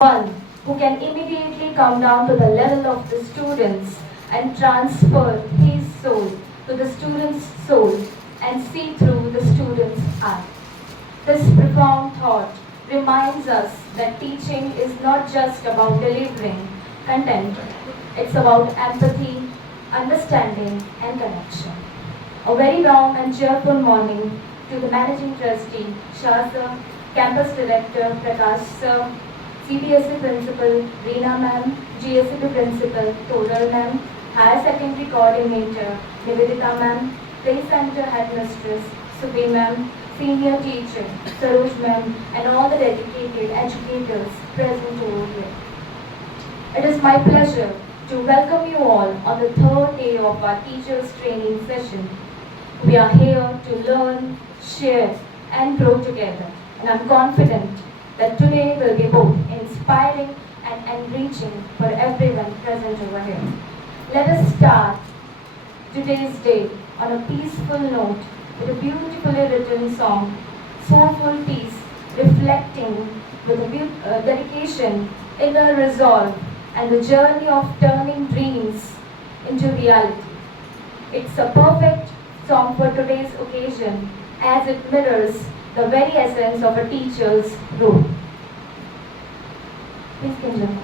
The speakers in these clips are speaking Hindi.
One who can immediately come down to the level of the students and transfer his soul to the student's soul and see through the student's eye. This profound thought reminds us that teaching is not just about delivering content, it's about empathy, understanding, and connection. A very warm and cheerful morning to the Managing Trustee, Shah Sir, Campus Director, Prakash Sir, CBSE Principal, Reena Ma'am, GSEB Principal, Toral Ma'am, Higher Secondary Coordinator, Nivedita Ma'am, Play Center Headmistress, Subhi Ma'am, Senior Teacher, Saroj Ma'am, and all the dedicated educators present over here. It is my pleasure to welcome you all on the third day of our teachers training session. We are here to learn, share, and grow together, and I'm confident that today will be both inspiring and enriching for everyone present over here. Let us start today's day on a peaceful note with a beautifully written song, soulful piece reflecting with a dedication, inner resolve, and the journey of turning dreams into reality. It's a perfect song for today's occasion as it mirrors the very essence of a teacher's role. Please continue.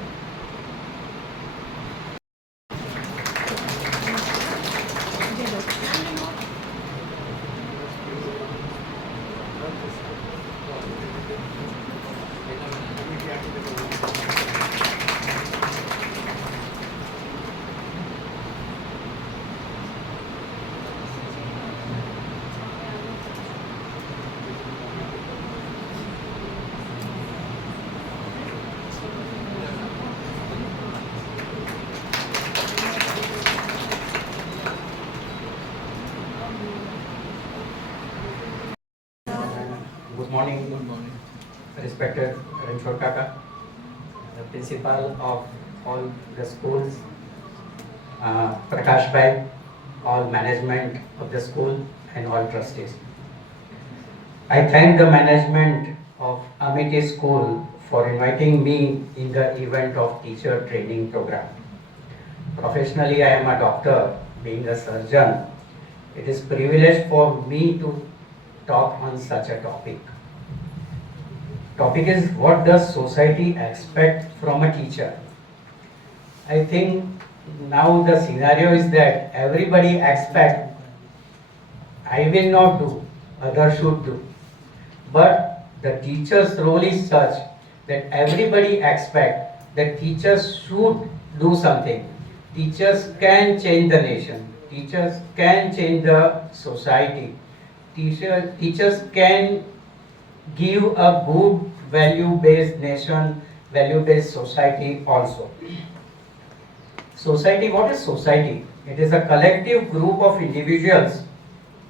Good morning. Good morning. Respected Ranchor Kaka, the principal of all the schools, Prakash Bhai, all management of the school and all trustees. I thank the management of Amity School for inviting me in the event of teacher training program. Professionally, I am a doctor, being a surgeon. It is privilege for me to talk on such a topic. Topic is, what does society expect from a teacher? I think now the scenario is that everybody expect, I will not do, others should do. But the teacher's role is such that everybody expect that teachers should do something. Teachers can change the nation. Teachers can change the society. Teachers can give a good value-based nation, value-based society also. Society, what is society? It is a collective group of individuals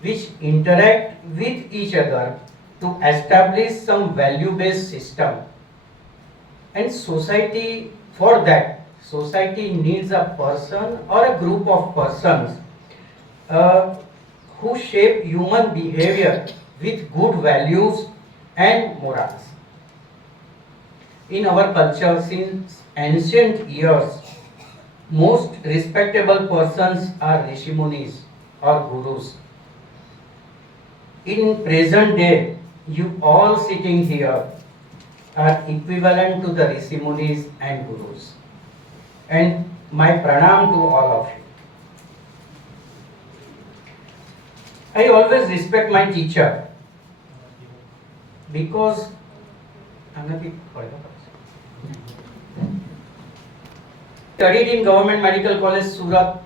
which interact with each other to establish some value-based system. And society, for that, society needs a person or a group of persons who shape human behavior with good values and morals. In our culture, since ancient years, most respectable persons are Rishi Munis or Gurus. In present day, you all sitting here are equivalent to the Rishi Munis and Gurus. And my pranam to all of you. I always respect my teacher because studied in Government Medical College Surat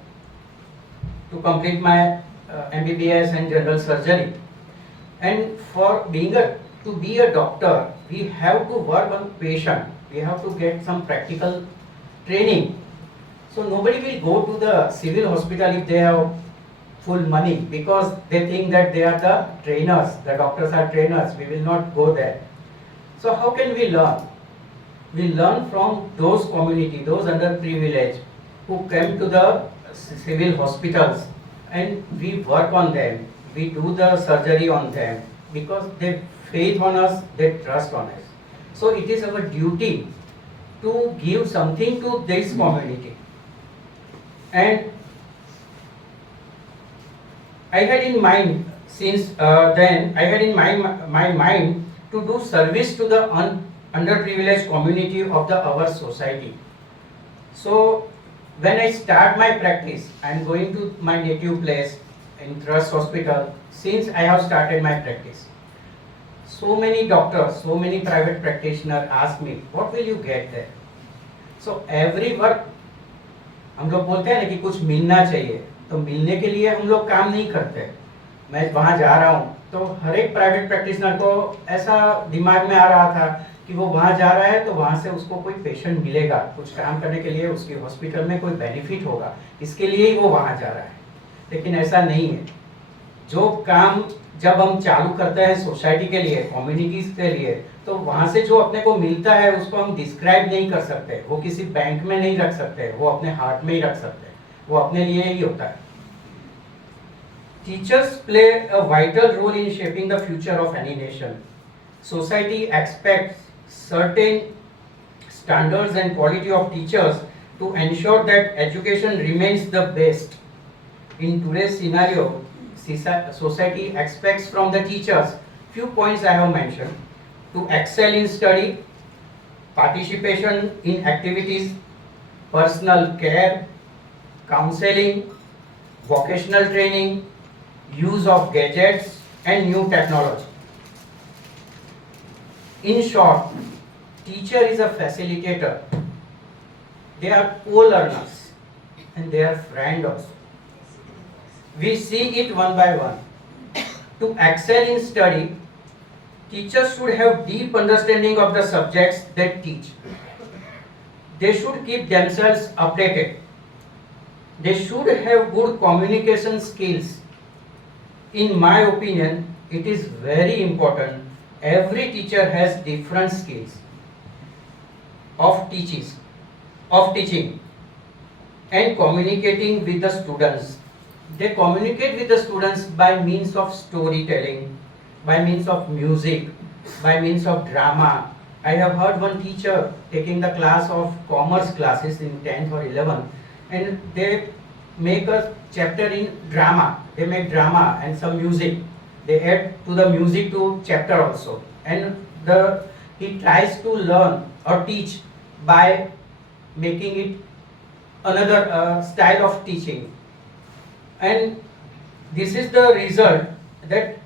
to complete my MBBS and general surgery. And for to be a doctor, we have to work on patient. We have to get some practical training. So nobody will go to the civil hospital if they have full money, because they think that they are the trainers, the doctors are trainers, we will not go there. So how can we learn? We learn from those community, those underprivileged who came to the civil hospitals, and we work on them, we do the surgery on them, because they faith on us, they trust on us. So it is our duty to give something to this community. And I had in mind since then, I had in my mind to do service to the underprivileged community of our society. So when I start my practice, I am going to my native place in Trust Hospital. Since I have started my practice, so many doctors, so many private practitioners ask me, what will you get there? So every work, हम लोग बोलते हैं ना कि कुछ मिलना चाहिए, तो मिलने के लिए हम लोग काम नहीं करते। मैं वहाँ जा रहा हूँ तो हर एक प्राइवेट प्रैक्टिशनर को ऐसा दिमाग में आ रहा था कि वो वहाँ जा रहा है तो वहाँ से उसको कोई पेशेंट मिलेगा, कुछ काम करने के लिए उसकी हॉस्पिटल में कोई बेनिफिट होगा, इसके लिए ही वो वहाँ जा रहा है। लेकिन ऐसा नहीं है। जो काम जब हम चालू करते हैं सोसाइटी के लिए, कम्युनिटीज के लिए, तो वहाँ से जो अपने को मिलता है उसको हम डिस्क्राइब नहीं कर सकते। वो किसी बैंक में नहीं रख सकते, वो अपने हार्ट में ही रख सकते हैं, वो अपने लिए ही होता है। Teachers play a vital role in shaping the future of any nation. Society expects certain standards and quality of teachers to ensure that education remains the best. In today's scenario, society expects from the teachers few points I have mentioned: to excel in study, participation in activities, personal care, counseling, vocational training, use of gadgets and new technology. In short, teacher is a facilitator. They are co-learners and they are friend also. We see it one by one. To excel in study, teachers should have deep understanding of the subjects they teach. They should keep themselves updated. They should have good communication skills. In my opinion, it is very important. Every teacher has different skills of teaching and communicating with the students. They communicate with the students by means of storytelling, by means of music, by means of drama. I have heard one teacher taking the class of commerce classes in 10th or 11th, and they make a chapter in drama. They make drama and some music. They add to the music to chapter also. And he tries to learn or teach by making it another style of teaching. And this is the result that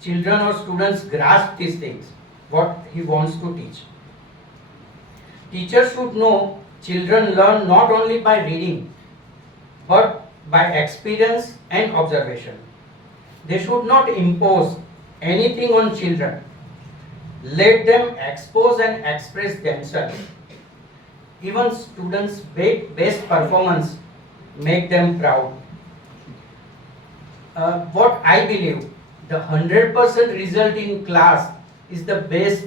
children or students grasp these things, what he wants to teach. Teachers should know children learn not only by reading, but by experience and observation. They should not impose anything on children. Let them expose and express themselves. Even students' best performance make them proud. What I believe, the 100% result in class is the best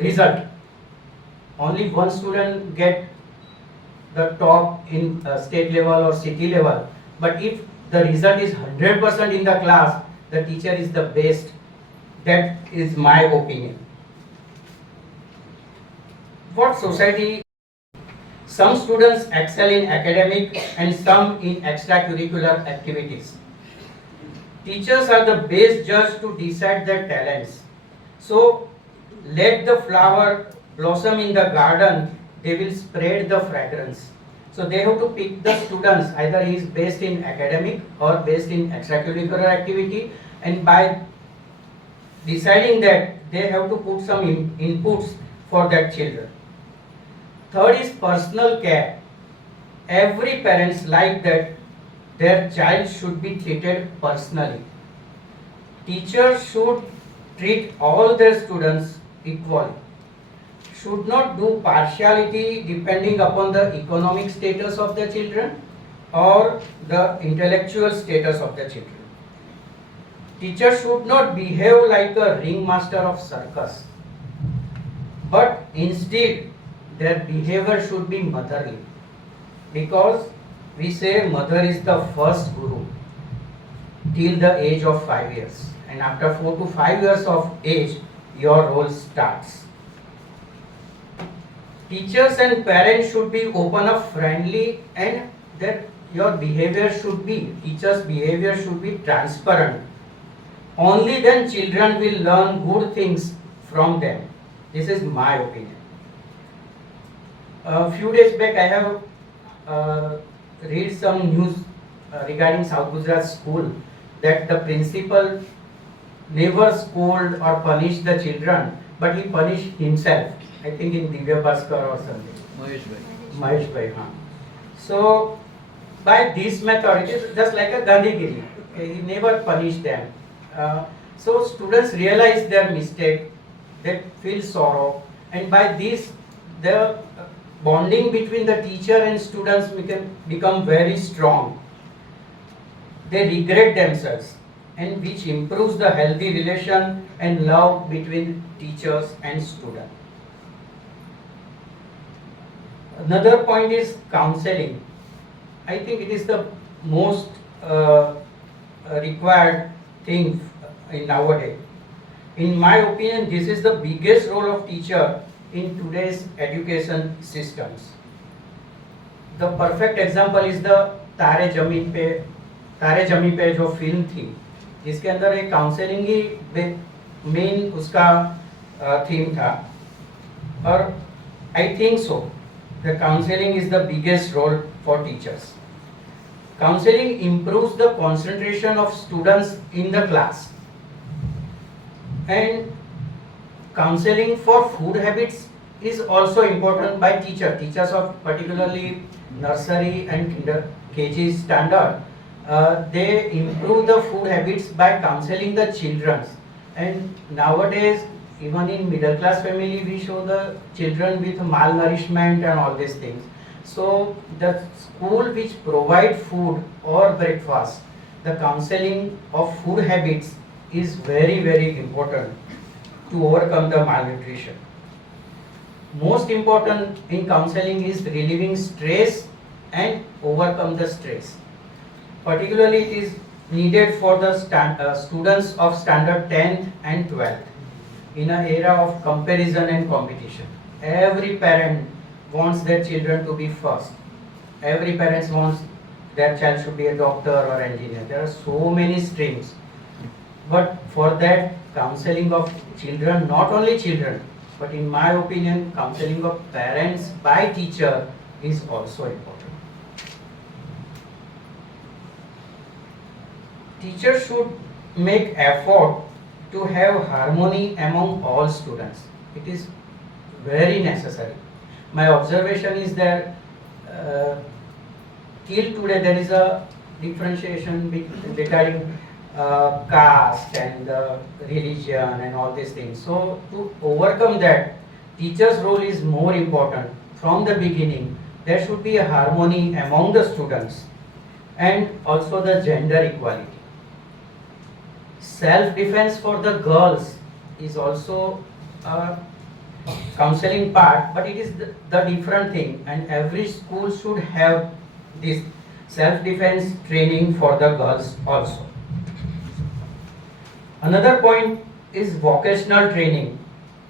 result. Only one student get the top in state level or city level, but if the result is 100% in the class, the teacher is the best. That is my opinion. What society? Some students excel in academic and some in extracurricular activities. Teachers are the best judge to decide their talents. So let the flower blossom in the garden, they will spread the fragrance. So they have to pick the students, either he is based in academic or based in extracurricular activity, and by deciding that they have to put some inputs for that children. Third is personal care. Every parents like that their child should be treated personally. Teachers should treat all their students equally. Should not do partiality depending upon the economic status of the children or the intellectual status of the children. Teachers should not behave like a ringmaster of circus, but instead their behavior should be motherly, because we say mother is the first guru till the age of 5 years, and after 4 to 5 years of age your role starts. Teachers and parents should be open up, friendly, and that your behavior should be, teachers' behavior should be transparent. Only then children will learn good things from them. This is my opinion. A few days back, I have read some news regarding South Gujarat school that the principal never scold or punish the children, but he punished himself. I think in Divya Bhaskar or something. Mahesh Bhai, huh? So by this method, it is just like a Gandhigiri. Okay, he never punished them. So students realize their mistake, they feel sorrow, and by this the bonding between the teacher and students become very strong. They regret themselves, and which improves the healthy relation and love between teachers and students. Another point is counseling. I think it is the most required thing in nowadays. In my opinion, this is the biggest role of teacher in today's education systems. The perfect example is the तारे जमी पे जो फिल्म थी, जिसके अंदर एक काउंसलिंग ही मेन उसका थीम था. और I think so the counselling is the biggest role for teachers. Counseling improves the concentration of students in the class, and counseling for food habits is also important by teachers of particularly nursery and KG standard. They improve the food habits by counseling the children, and nowadays even in middle class family we show the children with malnourishment and all these things. So the school which provide food or breakfast, the counseling of food habits is very, very important to overcome the malnutrition. Most important in counseling is relieving stress and overcome the stress. Particularly it is needed for the students of standard 10th and 12th in an era of comparison and competition. Every parent wants their children to be first. Every parent wants their child should be a doctor or engineer. There are so many streams. But for that, counseling of children, not only children, but in my opinion, counseling of parents by teacher is also important. Teachers should make effort to have harmony among all students. It is very necessary. My observation is that till today there is a differentiation regarding caste and religion and all these things. So to overcome that, teacher's role is more important. From the beginning, there should be a harmony among the students and also the gender equality. Self-defense for the girls is also a counseling part, but it is the different thing, and every school should have this self-defense training for the girls also. Another point is vocational training.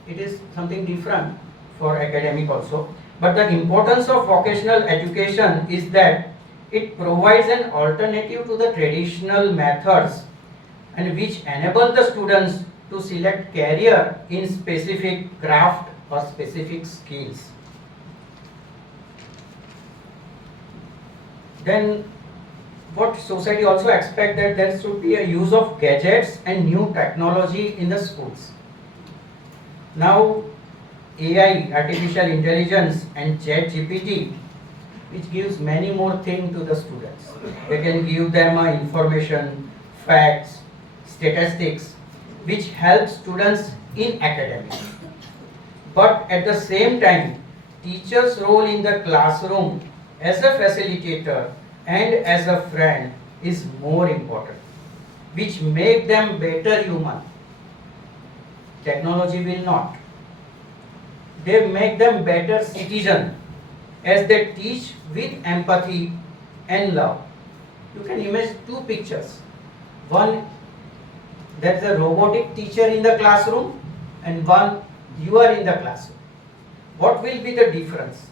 It is something different for academic also, but the importance of vocational education is that it provides an alternative to the traditional methods and which enable the students to select career in specific craft or specific skills. Then what society also expects that there should be a use of gadgets and new technology in the schools. Now AI, artificial intelligence and ChatGPT, which gives many more things to the students. They can give them information, facts, statistics, which help students in academics. But at the same time, teacher's role in the classroom as a facilitator and as a friend is more important, which make them better human. Technology will not. They make them better citizen as they teach with empathy and love. You can imagine two pictures. One, there's a robotic teacher in the classroom, and one, you are in the classroom. what will be the difference,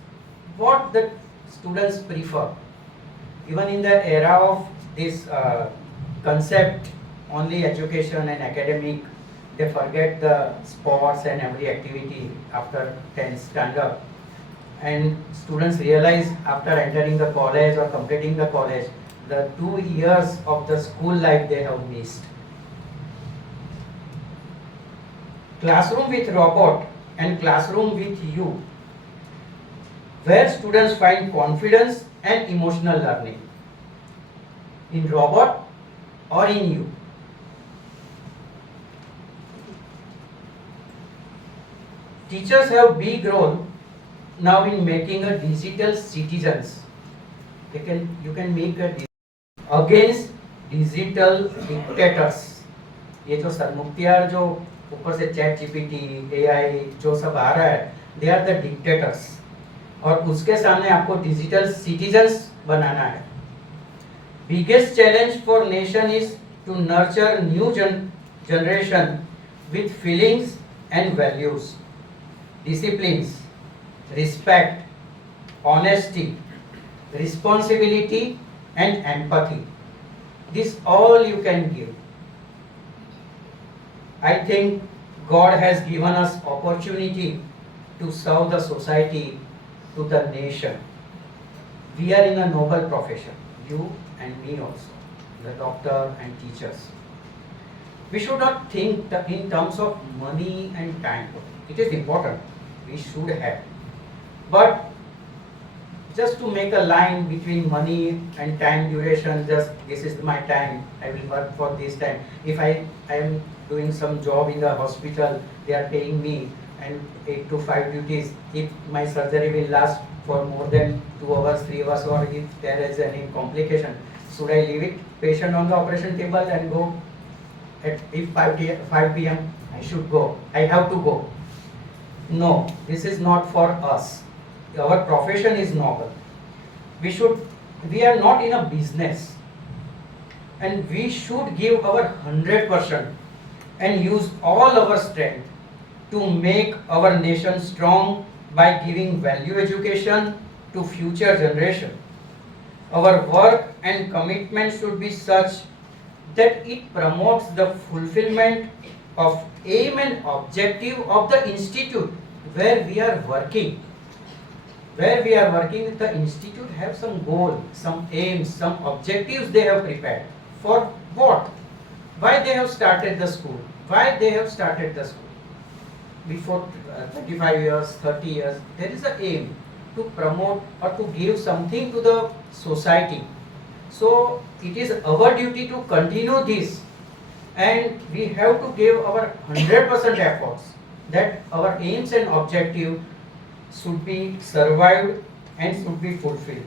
what the students prefer. Even in the era of this concept only education and academic, they forget the sports and every activity after 10th standard, and students realize after entering the college or completing the college, the 2 years of the school life they have missed. Classroom with robot and classroom with you, where students find confidence and emotional learning, in robot or in you. Teachers have big role now in making a digital citizens. You can make a against digital dictators. ये जो सरमुख्तियार जो ऊपर से चैट जीपीटी एआई जो सब आ रहा है, दे आर द डिक्टेटर्स, और उसके सामने आपको डिजिटल सिटीजन्स बनाना है. Biggest challenge for nation is to nurture new generation with feelings and values, disciplines, respect, honesty, responsibility and empathy. This all you can give. I think God has given us opportunity to serve the society, to the nation. We are in a noble profession, you and me also, the doctor and teachers. We should not think in terms of money and time. It is important, we should have. But just to make a line between money and time duration, just this is my time, I will work for this time. If I am doing some job in the hospital, they are paying me and 8 to 5 duties. If my surgery will last for more than 2 hours, 3 hours, or if there is any complication, should I leave it patient on the operation table and go? If 5 p.m. I should go, I have to go. No, this is not for us. Our profession is noble. We are not in a business, and we should give our 100% and use all our strength to make our nation strong by giving value education to future generation. Our work and commitment should be such that it promotes the fulfillment of aim and objective of the institute where we are working. Where we are working, the institute have some goal, some aims, some objectives they have prepared. For what? Why they have started the school? Why they have started the school? Before 25 years, 30 years, there is an aim to promote or to give something to the society. So it is our duty to continue this, and we have to give our 100% efforts that our aims and objective should be survived and should be fulfilled.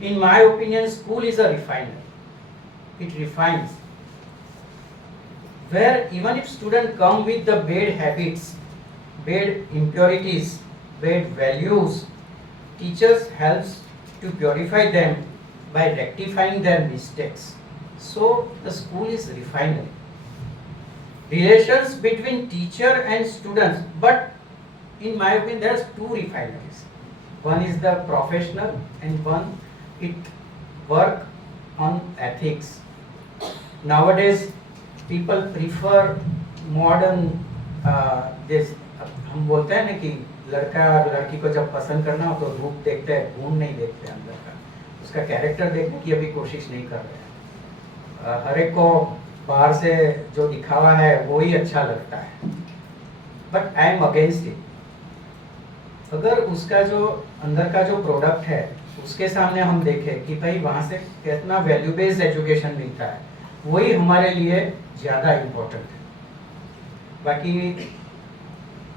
In my opinion, school is a refinery. It refines. Where even if students come with the bad habits, bad impurities, bad values, teachers helps to purify them by rectifying their mistakes. So the school is refinery. Relations between teacher and students, but in my opinion there's two refineries. One is the professional and one it work on ethics. Nowadays people prefer modern this, हम बोलते हैं ना कि लड़का और लड़की को जब पसंद करना हो तो रूप देखते हैं, गुण नहीं देखते अंदर का, उसका कैरेक्टर देखने की अभी कोशिश नहीं कर रहे हैं. हर एक को बाहर से जो दिखावा है वो ही अच्छा लगता है, but I am against it. अगर उसका जो अंदर का जो प्रोडक्ट है उसके सामने हम देखें कि भाई वहाँ से कितना वैल्यू बेस्ड एजुकेशन मिलता है, वही हमारे लिए ज़्यादा इम्पोर्टेंट है. बाकी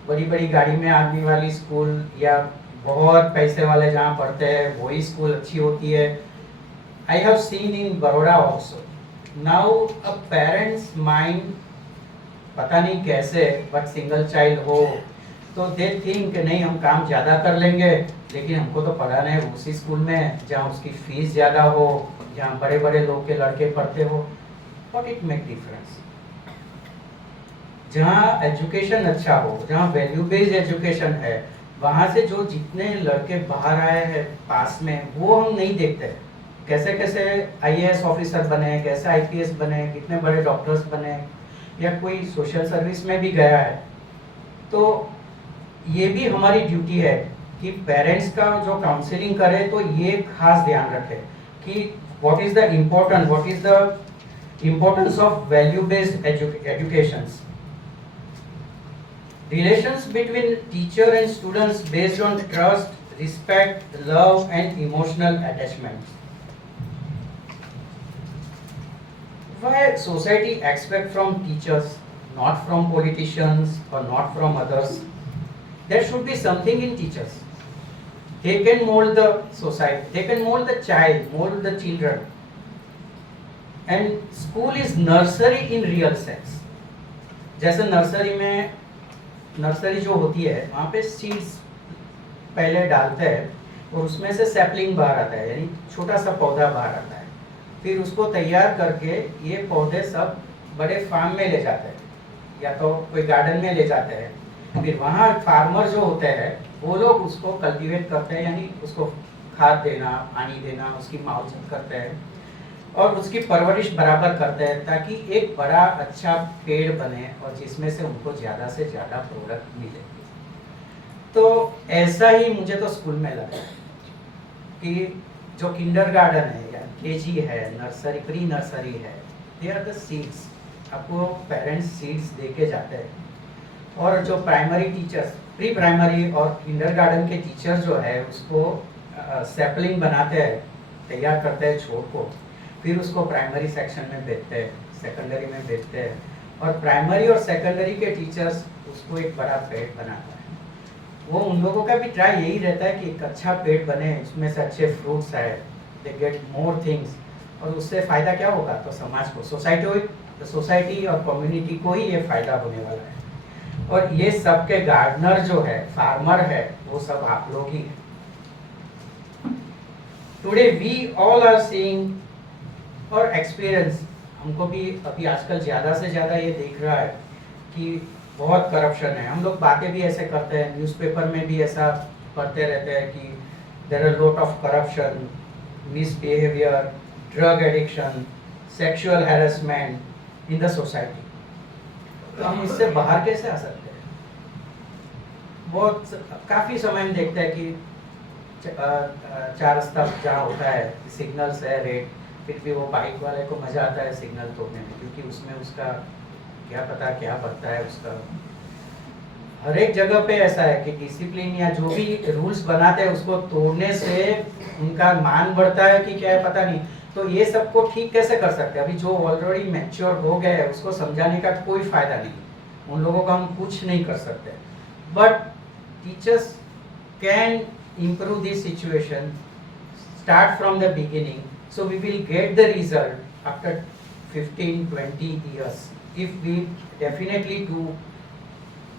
बड़ी बड़ी गाड़ी में आदमी वाली स्कूल या बहुत पैसे वाले जहाँ पढ़ते हैं वही स्कूल अच्छी होती है. I have seen in Baroda also. Now a parents mind पता नहीं कैसे, बट सिंगल चाइल्ड हो तो दे थिंक नहीं हम काम ज़्यादा कर लेंगे, लेकिन हमको तो पढ़ाना है उसी स्कूल में जहाँ उसकी फीस ज़्यादा हो, जहाँ बड़े बड़े लोग के लड़के पढ़ते हो. What it make difference? जहाँ एजुकेशन अच्छा हो, जहाँ वैल्यू बेस्ड एजुकेशन है, वहाँ से जो जितने लड़के बाहर आए हैं पास में, वो हम नहीं देखते। कैसे कैसे आईएएस ऑफिसर बने, कैसे आईपीएस बने, कितने बड़े डॉक्टर्स बने, या कोई सोशल सर्विस में भी गया है। तो ये भी हमारी ड्यूटी है कि पेरेंट्स का जो काउंसलिंग करे तो ये खास ध्यान रखे कि what is the importance of value based education. Relations between teacher and students based on trust, respect, love and emotional attachment. Why society expect from teachers, not from politicians or not from others? There should be something in teachers. They can mold the society, they can mold the child, mold the children. And school is nursery in real sense. जैसे नर्सरी जो होती है वहाँ पे सीड्स पहले डालते हैं और उसमें से सैपलिंग बाहर आता है, यानी छोटा सा पौधा बाहर आता है। फिर उसको तैयार करके ये पौधे सब बड़े फार्म में ले जाते हैं, या तो कोई गार्डन में ले जाते हैं। फिर वहाँ फार्मर जो होते हैं वो लोग उसको कल्टीवेट करते हैं, यानी उसको खाद देना, पानी देना, उसकी मावजत करते हैं और उसकी परवरिश बराबर करते हैं ताकि एक बड़ा अच्छा पेड़ बने और जिसमें से उनको ज़्यादा से ज़्यादा प्रोडक्ट मिले। तो ऐसा ही मुझे तो स्कूल में लगा कि जो किंडरगार्टन है या केजी है, नर्सरी, प्री नर्सरी है, दे आर द सीड्स। आपको पेरेंट्स सीड्स दे के जाते हैं और जो प्राइमरी टीचर्स, प्री प्राइमरी और किंडरगार्टन के टीचर जो है उसको सैपलिंग बनाते हैं, तैयार करते हैं छोड़ को, फिर उसको प्राइमरी सेक्शन में भेजते हैं, सेकेंडरी में भेजते हैं और प्राइमरी और सेकेंडरी के टीचर्स उसको एक बड़ा पेड़ बनाता है। वो उन लोगों का भी ट्राई यही रहता है कि एक अच्छा पेड़ बने, उसमें से अच्छे फ्रूट्स आए, दे गेट मोर थिंग्स, और उससे फ़ायदा क्या होगा? तो समाज को, सोसाइटी और कम्युनिटी को ही ये फ़ायदा होने वाला है। और ये सब के गार्डनर जो है, फार्मर है, वो सब आप लोग ही हैं। Today we all are seeing और एक्सपीरियंस, हमको भी अभी आजकल ज़्यादा से ज़्यादा ये देख रहा है कि बहुत करप्शन है। हम लोग बातें भी ऐसे करते हैं, न्यूज़पेपर में भी ऐसा पढ़ते रहते हैं कि there are lot of corruption, misbehaviour, drug addiction, sexual harassment in the society. तो हम इससे बाहर कैसे आ सकते हैं? बहुत काफ़ी समय में देखते हैं कि चार रास्ता जहाँ होता है, सिग्नल्स है रेड, फिर भी वो बाइक वाले को मज़ा आता है सिग्नल तोड़ने में, क्योंकि उसमें उसका क्या पता क्या पड़ता है उसका। हर एक जगह पे ऐसा है कि डिसिप्लिन या जो भी रूल्स बनाते हैं उसको तोड़ने से उनका मान बढ़ता है कि क्या है पता नहीं। तो ये सबको ठीक कैसे कर सकते हैं? अभी जो ऑलरेडी मैच्योर हो गए हैं उसको समझाने का कोई फ़ायदा नहीं, उन लोगों का हम कुछ नहीं कर सकते। But teachers can improve this situation, start from the beginning, so we will get the result after 15-20 years if we definitely do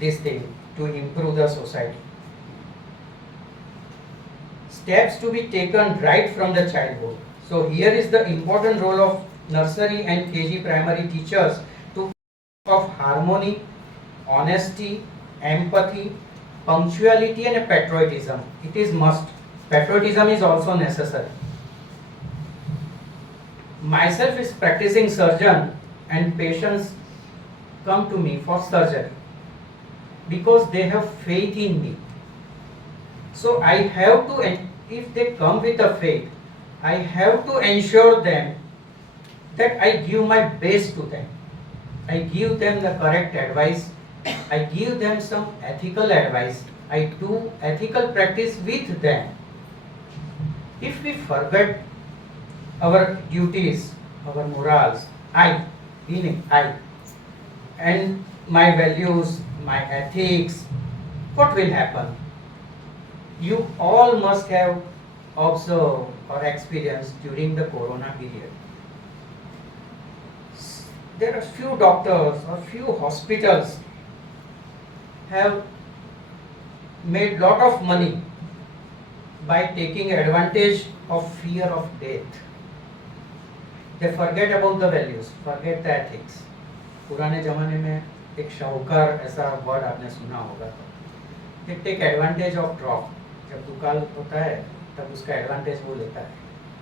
this thing to improve the society. Steps to be taken right from the childhood. So here is the important role of nursery and KG primary teachers to of harmony, honesty, empathy, punctuality and patriotism. It is must. Patriotism is also necessary. Myself is practicing surgeon and patients come to me for surgery because they have faith in me. So I have to, if they come with a faith, I have to ensure them that I give my best to them. I give them the correct advice. I give them some ethical advice. I do ethical practice with them. If we forget our duties, our morals, and my values, my ethics, what will happen? You all must have observed or experienced during the corona period. There are few doctors or few hospitals have made lot of money by taking advantage of fear of death. They forget about the values, forget the ethics. पुराने ज़माने में एक शाहूकार ऐसा वर्ड आपने सुना होगा, they take advantage of drop. जब दुकान होता है तब उसका एडवांटेज वो लेता है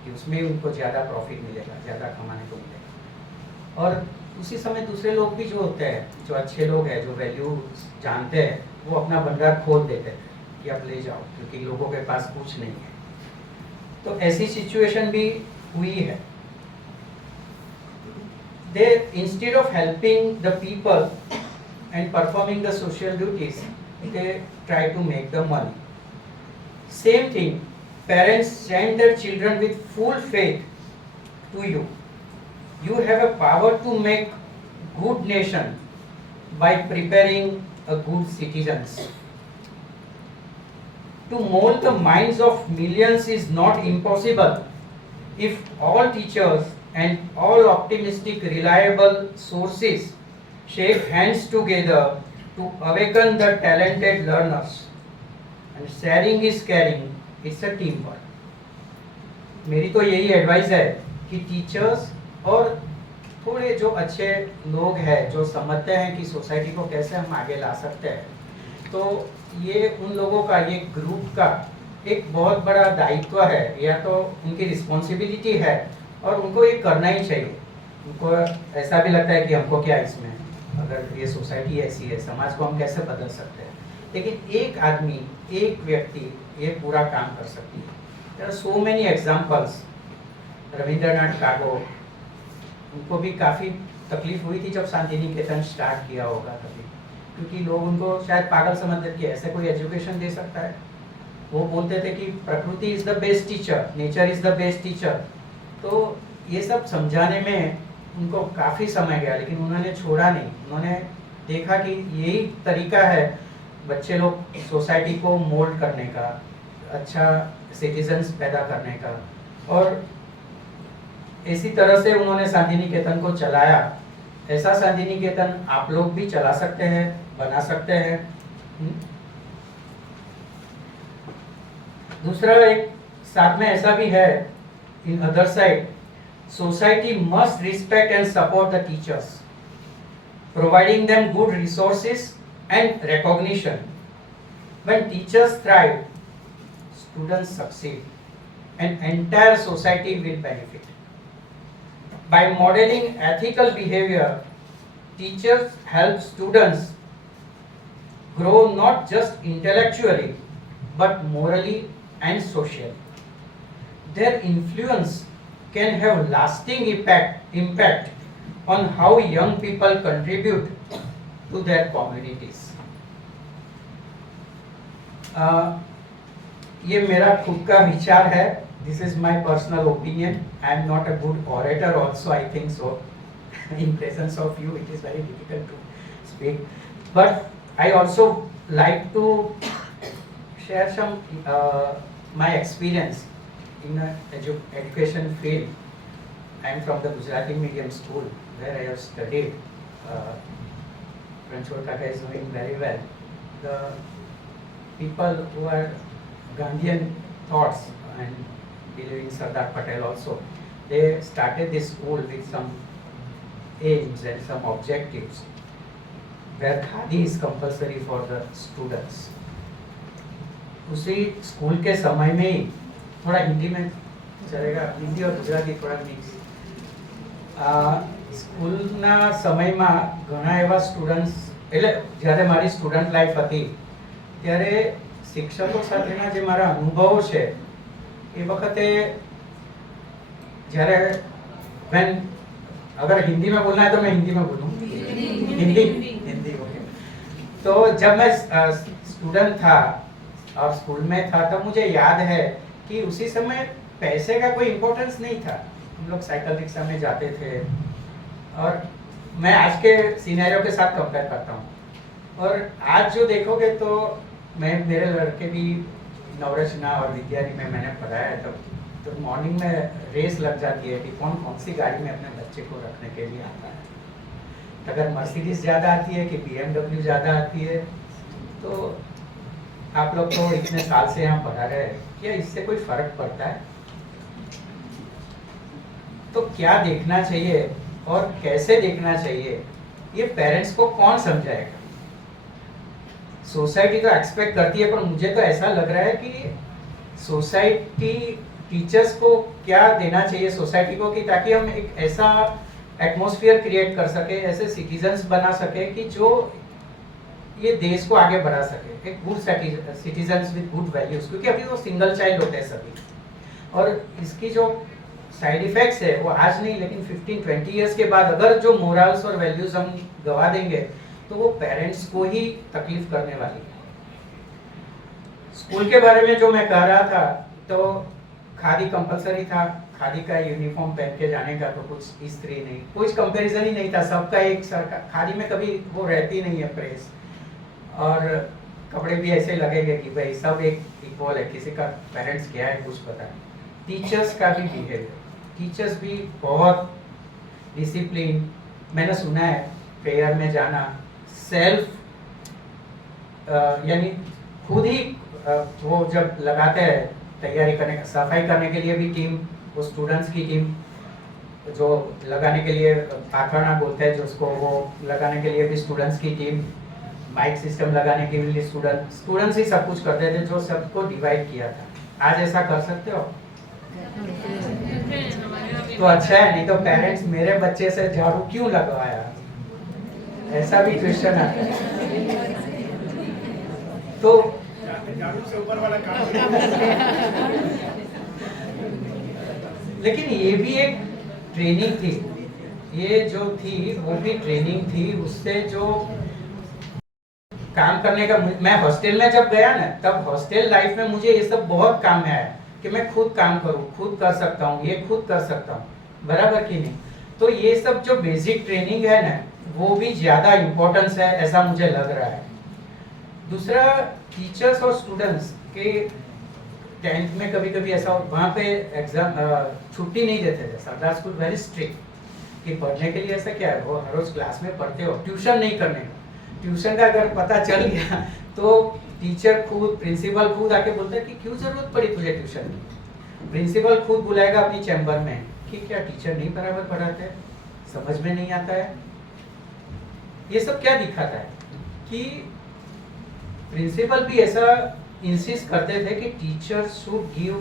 कि उसमें उनको ज़्यादा प्रॉफिट मिलेगा, ज़्यादा कमाने को मिलेगा। और उसी समय दूसरे लोग भी जो होते हैं, जो अच्छे लोग हैं, जो वैल्यू जानते हैं, वो अपना भंडार खोल देते हैं कि आप ले जाओ, क्योंकि लोगों के पास कुछ नहीं है। तो ऐसी सिचुएशन भी हुई है। They, instead of helping the people and performing the social duties, they try to make the money. Same thing, parents send their children with full faith to you. You have a power to make good nation by preparing a good citizens. To mold the minds of millions is not impossible if all teachers and all optimistic, reliable sources shake hands together to awaken the talented learners. And sharing is caring. It's a teamwork. मेरी तो यही एडवाइस है कि टीचर्स और थोड़े जो अच्छे लोग हैं, जो समझते हैं कि सोसाइटी को कैसे हम आगे ला सकते हैं, तो ये उन लोगों का, ये ग्रुप का एक बहुत बड़ा दायित्व है, या तो उनकी रिस्पॉन्सिबिलिटी है, और उनको ये करना ही चाहिए। उनको ऐसा भी लगता है कि हमको क्या इसमें, अगर ये सोसाइटी ऐसी है, समाज को हम कैसे बदल सकते हैं। लेकिन एक आदमी, एक व्यक्ति ये पूरा काम कर सकती है। There are so many examples. Rabindranath Tagore, उनको भी काफ़ी तकलीफ हुई थी जब शांति निकेतन स्टार्ट किया होगा तभी, क्योंकि लोग उनको शायद पागल समझते थे कि ऐसे कोई एजुकेशन दे सकता है। वो बोलते थे कि प्रकृति is the best teacher, nature is the best teacher. तो ये सब समझाने में उनको काफ़ी समय गया, लेकिन उन्होंने छोड़ा नहीं। उन्होंने देखा कि यही तरीका है बच्चे लोग सोसाइटी को मोल्ड करने का, अच्छा सिटीजन्स पैदा करने का, और इसी तरह से उन्होंने शांति निकेतन को चलाया। ऐसा शांति निकेतन आप लोग भी चला सकते हैं, बना सकते हैं। दूसरा एक साथ में ऐसा भी है, in other side, society must respect and support the teachers, providing them good resources and recognition. When teachers thrive, students succeed, and entire society will benefit. By modeling ethical behavior, teachers help students grow not just intellectually, but morally and socially. Their influence can have lasting impact on how young people contribute to their communities. ये मेरा खुद का विचार है. This is my personal opinion. I am not a good orator also, I think so. In presence of you, it is very difficult to speak. But I also like to share some my experience in education field. I am from the Gujarati medium school where I have studied. Ranchod Kaka is doing very well. The people who are Gandhian thoughts and believing Sardar Patel also, they started this school with some aims and some objectives where khadi is compulsory for the students. उसी स्कूल के समय में ही थोड़ा हिंदी में चलेगा, हिंदी और गुजराती थोड़ा मिक्स. સ્કૂલના સમયમાં ઘણા એવા સ્ટુડન્ટ્સ, એટલે જ્યારે મારી સ્ટુડન્ટ લાઈફ હતી ત્યારે શિક્ષકો સાથેના જે મારા અનુભવો છે એ વખતે જ્યારે मैं अगर हिंदी में बोलना है तो मैं हिंदी में बोलूँ. हिंदी ओके. तो जब मैं स्टूडेंट था और स्कूल में था तब मुझे याद है कि उसी समय पैसे का कोई इम्पोर्टेंस नहीं था. हम लोग साइकिल रिक्शा में जाते थे और मैं आज के सिनेरियो के साथ कंपेयर करता हूँ. और आज जो देखोगे तो मैं, मेरे लड़के भी नवरचना और विद्यालय में मैंने पढ़ाया है, तो मॉर्निंग में रेस लग जाती है कि कौन कौन सी गाड़ी में अपने बच्चे को रखने के लिए आता है. अगर मर्सिडीज ज़्यादा आती है कि BMW ज़्यादा आती है. तो आप लोग तो इतने साल से यहाँ पढ़ा रहे हैं, क्या इससे कोई फर्क पड़ता है? तो क्या देखना चाहिए और कैसे देखना चाहिए, ये पेरेंट्स को कौन समझाएगा? सोसाइटी तो एक्सपेक्ट करती है, पर मुझे तो ऐसा लग रहा है कि सोसाइटी टीचर्स को क्या देना चाहिए सोसाइटी को, कि ताकि हम एक ऐसा एटमॉस्फेयर क्रिएट कर सके, ऐसे सिटीजन्स बना सके कि जो ये देश को आगे बढ़ा सके, एक good citizens with good values. क्योंकि अभी वो सिंगल चाइल्ड होते हैं सभी, और इसकी जो साइड इफेक्ट्स है वो आज नहीं लेकिन 15-20 इयर्स के बाद अगर जो मोरल्स और वैल्यूज हम गवा देंगे तो वो पेरेंट्स को ही तकलीफ करने वाली है। स्कूल के बारे में जो मैं कह रहा था, तो खादी कंपलसरी था, खादी का यूनिफॉर्म पहन के जाने का तो कुछ इस्त्री नहीं, कुछ कंपैरिजन ही नहीं था, सबका एक सरकार। खादी में कभी वो रहती नहीं है प्रेस, और कपड़े भी ऐसे लगेंगे कि भाई सब एक इक्वल है, किसी का पेरेंट्स क्या है कुछ पता नहीं। टीचर्स का भी बिहेवियर, टीचर्स भी बहुत डिसिप्लिन, मैंने सुना है प्रेयर में जाना, सेल्फ यानी खुद ही वो जब लगाते हैं तैयारी करने, सफाई करने के लिए भी टीम, वो स्टूडेंट्स की टीम, जो लगाने के लिए पाखड़ा बोलते हैं जिसको, वो लगाने के लिए भी स्टूडेंट्स की टीम, माइक सिस्टम लगाने के लिए स्टूडेंट्स ही सब कुछ करते थे, जो सबको डिवाइड किया था। आज ऐसा कर सकते हो तो अच्छा है, नहीं तो पेरेंट्स मेरे बच्चे से झाड़ू क्यों लगवाया, ऐसा भी क्वेश्चन आता है। तो झाड़ू से ऊपर वाला काम लेकिन ये भी एक ट्रेनिंग थी, ये जो थी वो भी ट्रेनिंग थी, उससे जो काम करने का। मैं हॉस्टल में जब गया ना, तब हॉस्टल लाइफ में मुझे ये सब बहुत काम में आया कि मैं खुद काम करूं, खुद कर सकता हूं, ये खुद कर सकता हूं, बराबर कि नहीं। तो ये सब जो बेसिक ट्रेनिंग है ना, वो भी ज्यादा इम्पोर्टेंस है, ऐसा मुझे लग रहा है। दूसरा, टीचर्स और स्टूडेंट्स के 10th में कभी कभी ऐसा, वहाँ पे एग्जाम छुट्टी नहीं देते थे, सरदार स्कूल वेरी स्ट्रिक्ट कि पढ़ने के लिए ऐसा क्या है, वो हर रोज क्लास में पढ़ते हो, ट्यूशन नहीं करने का। ट्यूशन का अगर पता चल गया तो टीचर खुद, प्रिंसिपल खुद आके बोलता है कि क्यों जरूरत पड़ी तुझे ट्यूशन की। प्रिंसिपल खुद बुलाएगा अपनी चैम्बर में कि क्या टीचर नहीं बराबर पढ़ाते, समझ में नहीं आता है। ये सब क्या दिखाता है कि प्रिंसिपल भी ऐसा इंसिस्ट करते थे कि teacher should give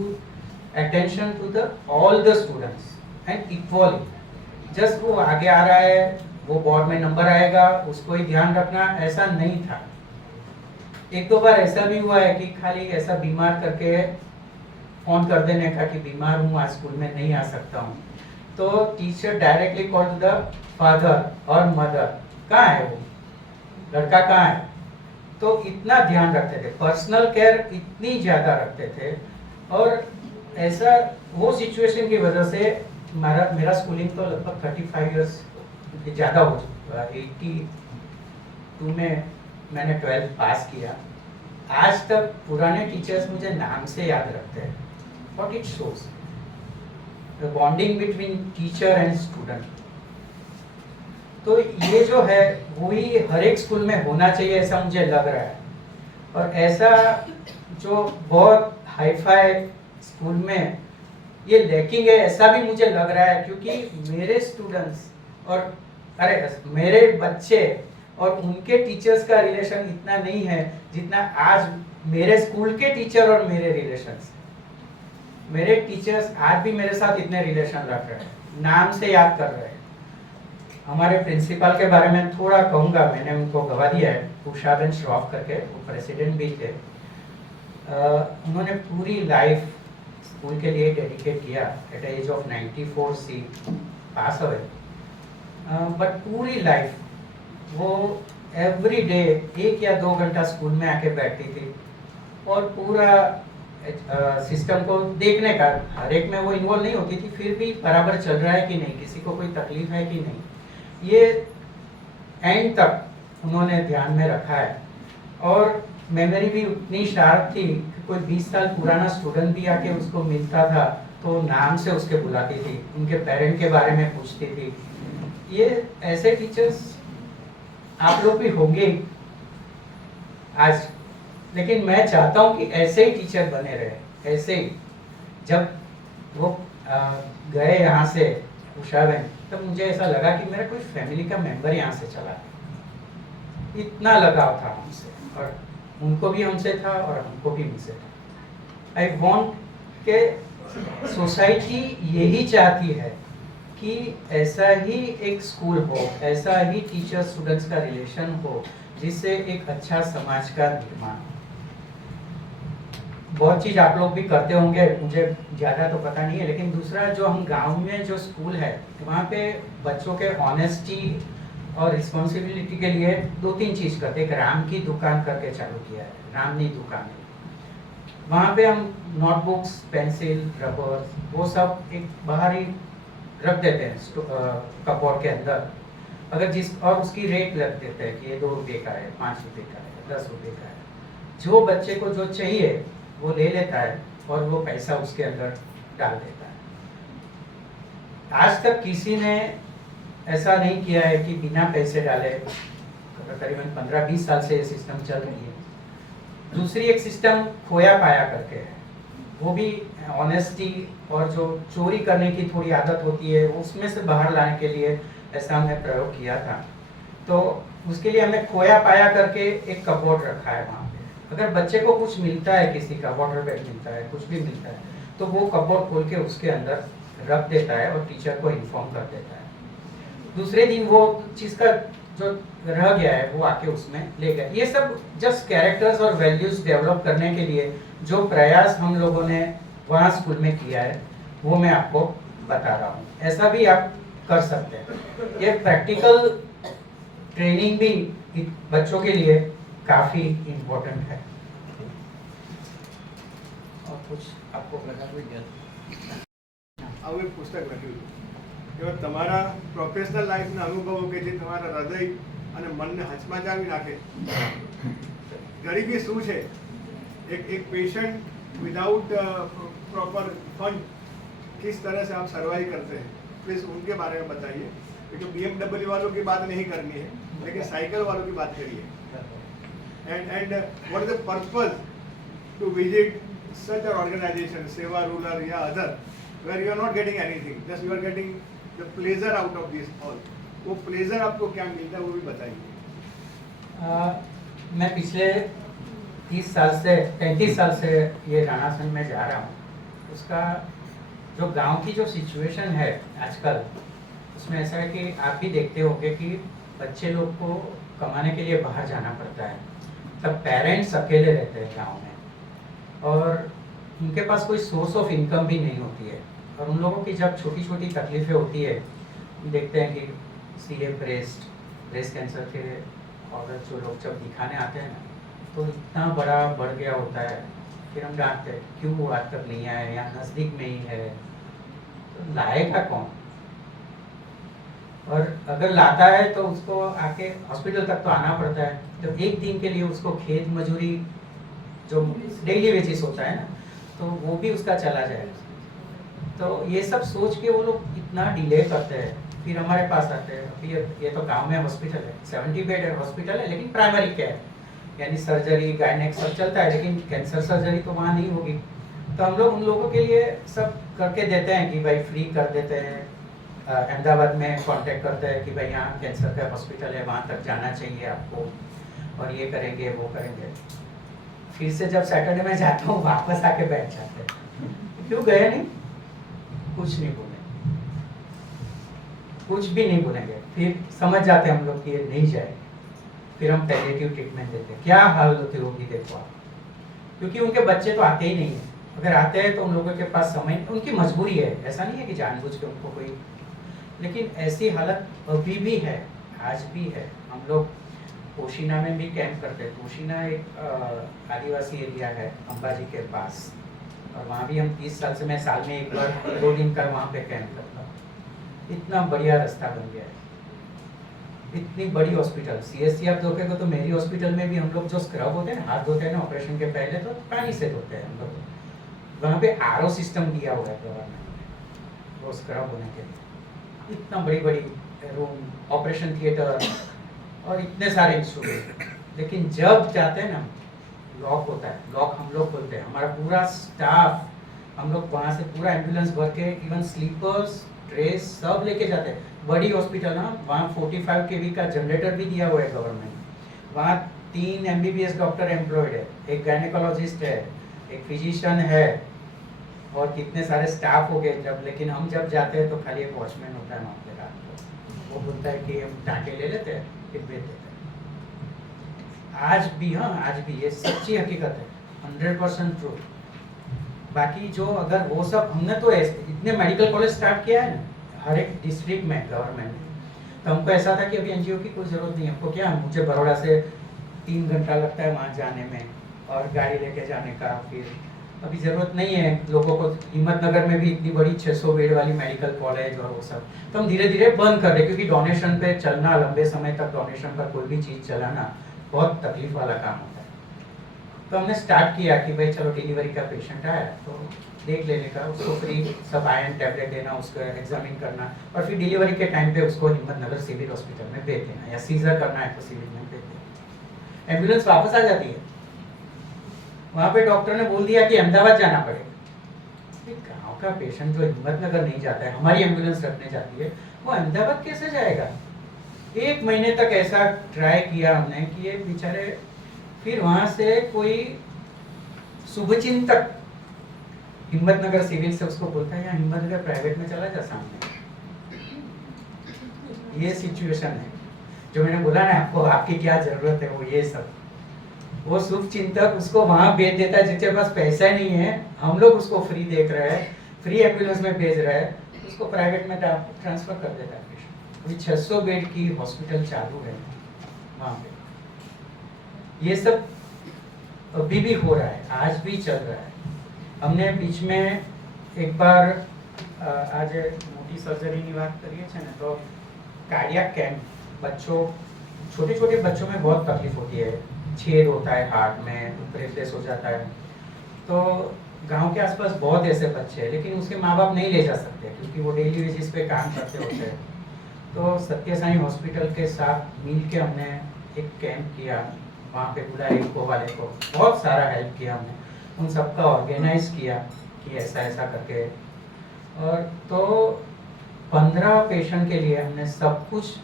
attention to the all the students and equally. Just वो आगे आ रहा है, वो बोर्ड में नंबर आएगा, उसको ही ध्यान रखना, ऐसा नहीं था। एक दो बार ऐसा भी हुआ है कि खाली ऐसा बीमार करके फोन कर देने का कि बीमार हूँ, आज स्कूल में नहीं आ सकता हूँ, तो teacher directly call to the father और मदर, कहाँ है वो लड़का, कहाँ है। तो इतना ध्यान रखते थे, पर्सनल केयर इतनी ज्यादा रखते थे। और ऐसा वो सिचुएशन की वजह से मेरा स्कूलिंग तो लगभग 35 इयर्स ज़्यादा हो चुका। 82 में मैंने 12th पास किया। आज तक पुराने टीचर्स मुझे नाम से याद रखते हैं। What it shows the bonding between teacher and student. तो ये जो है वही हर एक स्कूल में होना चाहिए, ऐसा मुझे लग रहा है। और ऐसा जो बहुत हाईफाई स्कूल में ये लैकिंग है, ऐसा भी मुझे लग रहा है, क्योंकि मेरे स्टूडेंट्स और मेरे बच्चे और उनके टीचर्स का रिलेशन इतना नहीं है जितना आज मेरे स्कूल के टीचर और मेरे रिलेशंस। मेरे टीचर्स आज भी मेरे साथ इतने रिलेशन रख रहे हैं, नाम से याद कर रहे हैं। हमारे प्रिंसिपल के बारे में थोड़ा कहूँगा, मैंने उनको गवा दिया है, उषाबेन श्रॉफ करके, वो प्रेसिडेंट भी थे। उन्होंने पूरी लाइफ स्कूल के लिए डेडिकेट किया। एट एज ऑफ 94 सी पास हुए, बट पूरी लाइफ वो एवरी डे 1 या 2 घंटा स्कूल में आके बैठती थी और पूरा सिस्टम को देखने का, हर एक में वो इन्वॉल्व नहीं होती थी, फिर भी बराबर चल रहा है कि नहीं, किसी को कोई तकलीफ है कि नहीं, ये एंड तक उन्होंने ध्यान में रखा है। और मेमोरी भी उतनी शार्प थी कि कोई 20 साल पुराना स्टूडेंट भी आके उसको मिलता था तो नाम से उसके बुलाती थी, उनके पेरेंट के बारे में पूछती थी। ये ऐसे टीचर्स आप लोग भी होंगे आज, लेकिन मैं चाहता हूँ कि ऐसे ही टीचर बने रहे। ऐसे ही जब वो गए यहाँ से उषाबेन, तब मुझे ऐसा लगा कि मेरा कोई फैमिली का मेंबर यहाँ से चला है। इतना लगाव था हमसे, और उनको भी हमसे था और हमको भी उनसे था। आई वॉन्ट के सोसाइटी यही चाहती है कि ऐसा ही एक स्कूल हो, ऐसा ही टीचर स्टूडेंट्स का रिलेशन हो, जिससे एक अच्छा समाज का निर्माण हो। बहुत चीज़ आप लोग भी करते होंगे, मुझे ज़्यादा तो पता नहीं है, लेकिन दूसरा जो हम गांव में जो स्कूल है वहाँ पे बच्चों के ऑनेस्टी और रिस्पॉन्सिबिलिटी के लिए 2-3 चीज़ करते। एक राम की दुकान करके चालू किया है, रामनी दुकान है। वहाँ पे हम नोटबुक्स, पेंसिल, रबर वो सब एक बाहर ही रख देते हैं कपबोर्ड के अंदर। अगर जिस और उसकी रेट लग देते हैं कि ये 2 रुपये का है, 5 रुपये का है, 10 रुपये का है। जो बच्चे को जो चाहिए वो ले लेता है और वो पैसा उसके अंदर डाल देता है। आज तक किसी ने ऐसा नहीं किया है कि बिना पैसे डाले। करीबन 15-20 साल से ये सिस्टम चल रही है। दूसरी एक सिस्टम खोया पाया करके है, वो भी ऑनेस्टी और जो चोरी करने की थोड़ी आदत होती है उसमें से बाहर लाने के लिए ऐसा हमने प्रयोग किया था। तो उसके लिए हमने खोया पाया करके एक कपबोर्ड रखा है वहाँ पे। अगर बच्चे को कुछ मिलता है, किसी का वाटर बैग मिलता है, कुछ भी मिलता है, तो वो कपबोर्ड खोल के उसके अंदर रख देता है और टीचर को इन्फॉर्म कर देता है। दूसरे दिन वो चीज़ का जो रह गया है वो आके उसमें ले गया। ये सब जस्ट कैरेक्टर्स और वैल्यूज डेवलप करने के लिए जो प्रयास हम लोगों ने वहाँ स्कूल में किया है वो मैं आपको बता रहा हूँ। ऐसा भी आप कर सकते हैं। ये प्रैक्टिकल ट्रेनिंग भी बच्चों के लिए काफ़ी इम्पोर्टेंट है। और कुछ आपको लगा कोई આવું એક પુસ્તક લખ્યું છે એવા તમારા પ્રોફેશનલ લાઈફના અનુભવો કે જે તમારા હૃદય અને મનને હચમચાવી નાખે। ગરીબી શું છે? एक पेशेंट विदाउट प्रॉपर फंड किस तरह से आप सर्वाइव करते हैं, प्लीज उनके बारे में बताइए। क्योंकि BMW वालों की बात नहीं करनी है, लेकिन साइकिल वालों की बात करिए। And what is the purpose to visit such an organization, Seva rural या other, where you are not getting anything, just you are getting the pleasure out of this all। वो pleasure आपको क्या मिलता है वो भी बताइए। मैं पिछले 30 साल से 35 साल से ये रानासन में जा रहा हूँ। उसका जो गांव की जो सिचुएशन है आजकल, उसमें ऐसा है कि आप भी देखते होंगे कि बच्चे लोग को कमाने के लिए बाहर जाना पड़ता है। तब पेरेंट्स अकेले रहते हैं गांव में और उनके पास कोई सोर्स ऑफ इनकम भी नहीं होती है। और उन लोगों की जब छोटी छोटी तकलीफ़ें होती है, देखते हैं कि सीए ब्रेस्ट कैंसर के औरत जो लोग जब दिखाने आते हैं ना, तो इतना बड़ा बढ़ गया होता है। फिर हम डांटते हैं क्यों वो आज तक नहीं आए, यहाँ नज़दीक में ही है, तो लाएगा कौन? और अगर लाता है तो उसको आके हॉस्पिटल तक तो आना पड़ता है। तो एक दिन के लिए उसको खेत मजूरी जो डेली वेजेस होता है ना, तो वो भी उसका चला जाएगा। तो ये सब सोच के वो लोग इतना डिले करते हैं। फिर हमारे पास आते हैं, अभी ये तो गांव में हॉस्पिटल है, 70 बेड हॉस्पिटल है, लेकिन प्राइमरी केयर यानी सर्जरी गायनेक सब चलता है, लेकिन कैंसर सर्जरी तो वहाँ नहीं होगी। तो हम लोग उन लोगों के लिए सब करके देते हैं कि भाई फ्री कर देते हैं। अहमदाबाद में कांटेक्ट करते हैं कि भाई यहाँ कैंसर का हॉस्पिटल है, वहाँ तक जाना चाहिए आपको, और ये करेंगे वो करेंगे। फिर से जब सैटरडे में जाता हूँ वापस आके बैठ जाते हैं, क्यों गए नहीं, कुछ नहीं बोले, कुछ भी नहीं बोलेंगे। फिर समझ जाते हैं हम लोग कि ये नहीं जाए। फिर हम पैलिएटिव ट्रीटमेंट देते हैं। क्या हालत होगी देखो आप, क्योंकि उनके बच्चे तो आते ही नहीं है। अगर आते हैं तो उन लोगों के पास समय, उनकी मजबूरी है, ऐसा नहीं है कि जानबूझ के उनको कोई, लेकिन ऐसी हालत अभी भी है, आज भी है। हम लोग पोशीना में भी कैंप करते हैं। पोशीना एक आदिवासी एरिया है अंबाजी के पास, और वहाँ भी हम 30 साल से, मैं साल में एक बार 2 दिन का वहाँ पे कैंप करता हूँ। इतना बढ़िया रास्ता बन गया है, इतनी बड़ी हॉस्पिटल। CSC आप देखोगे तो मेरी हॉस्पिटल में भी हम लोग जो स्क्रब होते हैं ना, हाथ धोते हैं ना ऑपरेशन के पहले, तो पानी से धोते हैं हम लोग। वहाँ पे RO सिस्टम दिया हुआ है गवर्नमेंट ने वो स्क्रब होने के लिए। इतना बड़ी बड़ी रूम, ऑपरेशन थिएटर और इतने सारे इंस्ट्रूमेंट। लेकिन जब जाते हैं ना, लॉक होता है। लॉक हम लोग खोलते हैं, हमारा पूरा स्टाफ, हम लोग वहाँ से पूरा एम्बुलेंस भर के, इवन स्लीपर्स, ड्रेस सब लेके जाते हैं। बड़ी हॉस्पिटल ना, वहाँ 45 kV का जनरेटर भी दिया हुआ है गवर्नमेंट। वहाँ 3 MBBS डॉक्टर एम्प्लॉयड है, एक गायनेकोलॉजिस्ट है, एक फिजिशियन है, और कितने सारे स्टाफ हो गए जब। लेकिन हम जब जाते हैं तो खाली एक वॉचमैन होता है वहाँ पे रात को, वो बोलता है कि हम टाँके ले लेते हैं फिर भेज देते हैं। आज भी, हाँ आज भी ये सच्ची हकीकत है, 100% ट्रू। बाकी जो अगर वो सब, हमने तो इतने मेडिकल कॉलेज स्टार्ट किया है ना हर एक डिस्ट्रिक्ट में गवर्नमेंट ने, तो हमको ऐसा था कि अभी एनजीओ की कोई ज़रूरत नहीं है। हमको क्या, मुझे बड़ौदा से 3 घंटा लगता है वहाँ जाने में और गाड़ी लेके जाने का, फिर अभी ज़रूरत नहीं है लोगों को। हिम्मतनगर में भी इतनी बड़ी 600 बेड वाली मेडिकल कॉलेज और वो सब, तो हम धीरे धीरे बंद कर रहे, क्योंकि डोनेशन पे चलना, लंबे समय तक डोनेशन पर कोई भी चीज़ चलाना बहुत तकलीफ वाला काम होता है। तो हमने स्टार्ट किया कि भाई चलो डिलीवरी का पेशेंट आया तो देख लेने का, उसको फ्री सब आयरन टैबलेट देना, उसको एग्जामिन करना, और फिर डिलीवरी के टाइम पे उसको हिम्मतनगर सिविल हॉस्पिटल में भेज देना, या सीजर करना है तो सिविल में भेज देना। एम्बुलेंस वापस आ जाती है, वहाँ पे डॉक्टर ने बोल दिया कि अहमदाबाद जाना पड़ेगा। गाँव का पेशेंट जो हिम्मतनगर नहीं जाता है, हमारी एम्बुलेंस रखने जाती है, वो अहमदाबाद कैसे जाएगा? 1 महीने तक ऐसा ट्राई किया हमने कि ये बेचारे, फिर वहाँ से कोई शुभचिंतक हिम्मतनगर सिविल से उसको बोलता है, या हिम्मतनगर प्राइवेट में चला जा सामने। ये सिचुएशन है जो मैंने बोला ना आपको, आपकी क्या जरूरत है, वो ये सब। वो शुभ चिंतक उसको वहां भेज देता है जिसके पास पैसा नहीं है, हम लोग उसको फ्री देख रहे हैं, फ्री एम्बुलेंस में भेज रहे हैं, उसको प्राइवेट में ट्रांसफर कर देता है पेशेंट। अभी 600 बेड की हॉस्पिटल चालू है वहाँ पे। ये सब अभी भी हो रहा है, आज भी चल रहा है। हमने बीच में एक बार आज मोटी सर्जरी की बात करिए छे ने, तो कार्डियक कैम्प, बच्चों, छोटे छोटे बच्चों में बहुत तकलीफ होती है, छेद होता है हार्ट में, ब्रेथलेस हो जाता है। तो गांव के आसपास बहुत ऐसे बच्चे हैं, लेकिन उसके माँ बाप नहीं ले जा सकते क्योंकि वो डेली बेसिस पे काम करते होते हैं। तो सत्य साई हॉस्पिटल के साथ मिल के हमने एक कैंप किया, वहाँ पे बुलाया इको वाले को, बहुत सारा हेल्प किया हमने, उन सबका ऑर्गेनाइज किया कि ऐसा ऐसा करके। और तो 15 पेशेंट के लिए हमने सब कुछ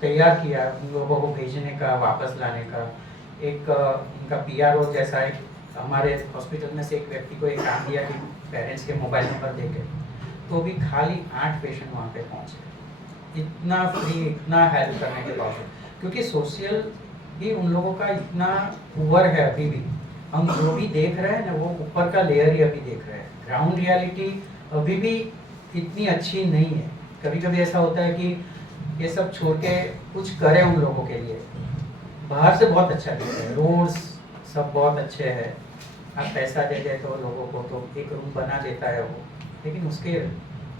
तैयार किया, उन लोगों को भेजने का, वापस लाने का। एक उनका PRO जैसा एक हमारे हॉस्पिटल में से एक व्यक्ति को एक काम दिया कि पेरेंट्स के मोबाइल नंबर देके, तो भी खाली 8 पेशेंट वहाँ पे पहुँचे, इतना फ्री, इतना हेल्प करने के बावजूद, क्योंकि सोशल भी उन लोगों का इतना पुअर है अभी भी। हम जो भी देख रहे हैं ना, वो ऊपर का लेयर ही अभी देख रहे हैं, ग्राउंड रियलिटी अभी भी इतनी अच्छी नहीं है। कभी कभी ऐसा होता है कि ये सब छोड़ के कुछ करें उन लोगों के लिए, बाहर से बहुत अच्छा दिखता है, रोड्स सब बहुत अच्छे हैं, आप पैसा दे दे तो लोगों को तो एक रूम बना देता है वो, लेकिन उसके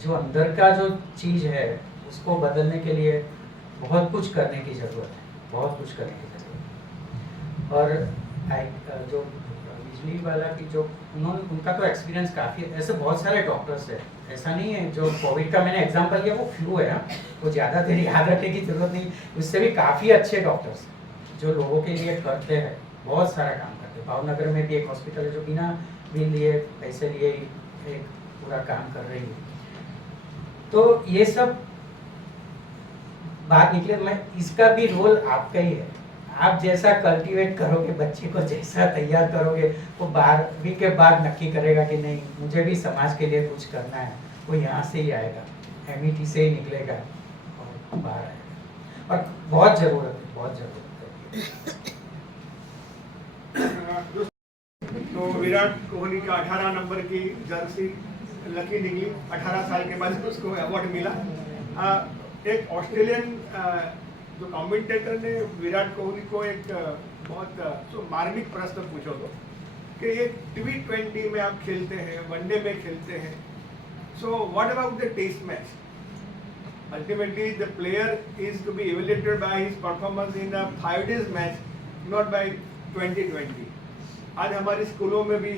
जो अंदर का जो चीज़ है उसको बदलने के लिए बहुत कुछ करने की ज़रूरत है, बहुत कुछ करने की ज़रूरत है। और जो बिजली वाला की जो उनका तो एक्सपीरियंस काफ़ी, ऐसे बहुत सारे डॉक्टर्स हैं, ऐसा नहीं है। जो कोविड का मैंने एग्जांपल लिया वो फ्लू है, वो ज़्यादा देर याद रखने की जरूरत नहीं, उससे भी काफ़ी अच्छे डॉक्टर्स जो लोगों के लिए करते हैं, बहुत सारा काम करते हैं। भावनगर में भी एक हॉस्पिटल है जो बिना बिल लिए, पैसे लिए एक पूरा काम कर रही है। तो ये सब बात निकले, मैं इसका भी रोल आपका ही है। आप जैसा कल्टीवेट करोगे, बच्चे को जैसा तैयार करोगे, वो 12वीं के बाद नक्की करेगा कि नहीं मुझे भी समाज के लिए कुछ करना है, वो यहाँ से ही आएगा, MET से ही निकलेगा और बाहर आएगा। और बहुत ज़रूरत है, बहुत ज़रूरत है। तो विराट कोहली का 18 नंबर की जर्सी लकी निकली, 18 साल के बाद उसको अवार्ड मिला। एक ऑस्ट्रेलियन जो कमेंटेटर ने विराट कोहली को एक बहुत मार्मिक प्रश्न पूछा तो कि ये T20 में आप खेलते हैं, वनडे में खेलते हैं, so what about the test match? Ultimately, the player is to be evaluated by his performance in a 5 days match, not by 2020. आज हमारे स्कूलों में भी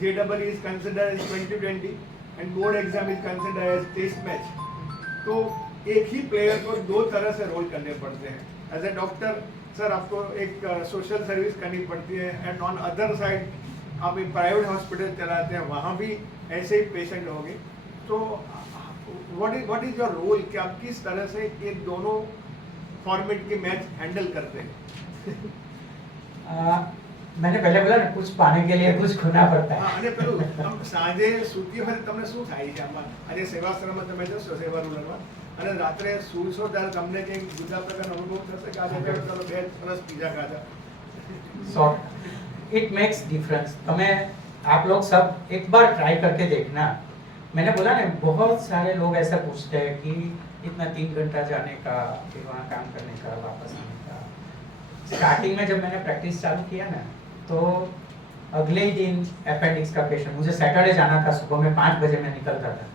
JEE is considered as 2020 and board exam is considered as test match. तो एक ही प्लेयर को 2 तरह से रोल करने पड़ते हैं। एज ए डॉक्टर सर आपको एक सोशल सर्विस करनी पड़ती है, एंड ऑन अदर साइड आप एक प्राइवेट हॉस्पिटल चलाते हैं, वहाँ भी ऐसे ही पेशेंट होंगे। तो व्हाट इज योर रोल कि आप किस तरह से ये दोनों फॉर्मेट के मैच हैंडल करते हैं? मैंने पहले बोला ना, कुछ पाने के लिए कुछ खोना पड़ता હા, है. અને પેલું સાંજે સૂતી વખતે તમને શું થાય છે આમાં? આજે સેવાશ્રમમાં તમે જશો સેવા રૂરલમાં અને રાત્રે સૂશો ત્યારે તમને કંઈક જુદા પ્રકારનો અનુભવ થશે કે આજે મેં ચાલો 2 સરસ પીઝા ખાધા? Sort it makes difference. हमें आप लोग सब एक बार ट्राई करके देखना. मैंने बोला ना, बहुत सारे लोग ऐसा पूछते हैं कि इतना 3 घंटा जाने का, फिर वहाँ काम करने का, वापस आने का. स्टार्टिंग में जब मैंने प्रैक्टिस चालू किया ना, तो अगले ही दिन अपेंडिक्स का पेशेंट, मुझे सैटरडे जाना था, सुबह में 5 बजे मैं निकलता था,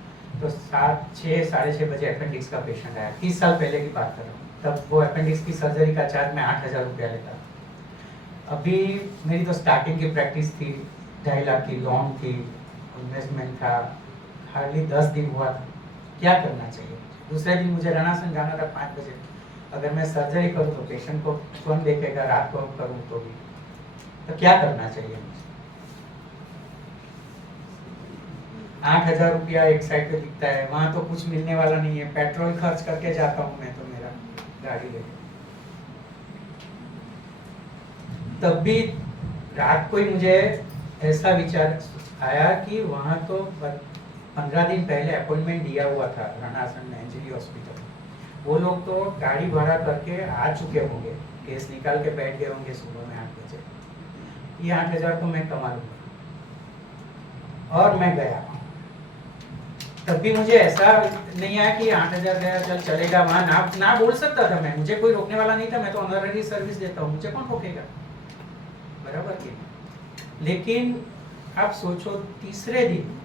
तो 7, 6, साढ़े 6 बजे अपेंडिक्स का पेशेंट आया. 30 साल पहले की बात कर रहा हूँ. तब वो अपेंडिक्स की सर्जरी का चार्ज मैं 8,000 रुपया लेता. अभी मेरी तो स्टार्टिंग की प्रैक्टिस थी, 2.5 लाख की लोन थी, इन्वेस्टमेंट था, हार्डली 10 दिन हुआ था. क्या करना चाहिए? दूसरे दिन मुझे रनासन जाना था 5 बजे. अगर मैं सर्जरी करूँ तो पेशेंट को कौन देखेगा? रात को करूँ तो भी. तो क्या करना चाहिए मुझे? 8,000 रुपया एक साइड पे दिखता है, वहां तो कुछ मिलने वाला नहीं है. पेट्रोल खर्च करके जाता हूँ मैं तो, मेरा गाड़ी लेके. तब भी रात को ही मुझे ऐसा विचार आया कि वहां तो 15 दिन पहले अपॉइंटमेंट दिया हुआ था रनासन में, एंजली हॉस्पिटल. वो लोग तो गाड़ी भाड़ा करके आ चुके होंगे, केस निकाल के बैठ गए होंगे सुबह में 8 बजे. ये 8,000 तो मैं कमा लूंगा. और मैं गया. तब भी मुझे ऐसा नहीं आया कि 8,000 गया, चल चलेगा. वहाँ ना बोल सकता था मैं, मुझे कोई रोकने वाला नहीं था. मैं तो ऑनररी सर्विस देता हूँ, मुझे कौन रोकेगा? बराबर की. लेकिन आप सोचो, तीसरे दिन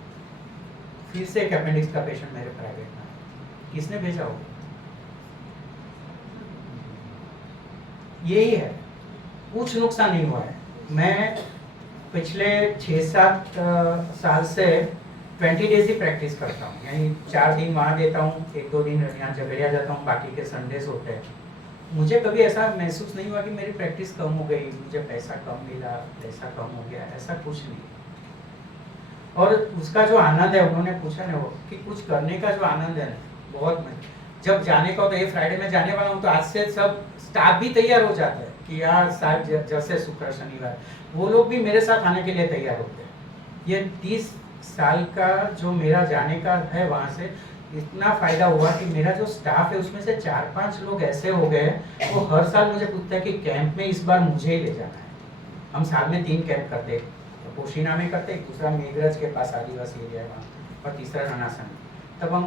फिर से एक अपेंडिक्स का पेशेंट मेरे प्राइवेट में आया. किसने भेजा होगा? यही है, कुछ नुकसान नहीं हुआ है. मैं पिछले 6-7 साल से 20 डेज ही प्रैक्टिस करता हूँ. यानी 4 दिन वहाँ देता हूँ, 1-2 दिन यहाँ झगड़िया जाता हूँ, बाकी के संडेज होते हैं. मुझे कभी ऐसा महसूस नहीं हुआ कि मेरी प्रैक्टिस कम हो गई, मुझे पैसा कम मिला, पैसा कम हो गया. ऐसा कुछ नहीं. और उसका जो आनंद है, उन्होंने पूछा ना वो, कि कुछ करने का जो आनंद है ना, बहुत. मैं जब जाने का होता है, ये फ्राइडे में जाने वाला हूँ, तो आज से सब स्टाफ भी तैयार हो जाता है कि यार साहब जैसे शुक्र शनिवार, वो लोग भी मेरे साथ आने के लिए तैयार होते हैं. ये 30 साल का जो मेरा जाने का है, वहाँ से इतना फायदा हुआ कि मेरा जो स्टाफ है उसमें से 4-5 लोग ऐसे हो गए, वो हर साल मुझे पूछते हैं कि कैंप में इस बार मुझे ही ले जाना है. हम साल में 3 कैंप करते हैं. पोशीना में करते हैं, दूसरा मेघरज के पास आदिवासी एरिया है वहाँ, और तीसरा रनासन. तब हम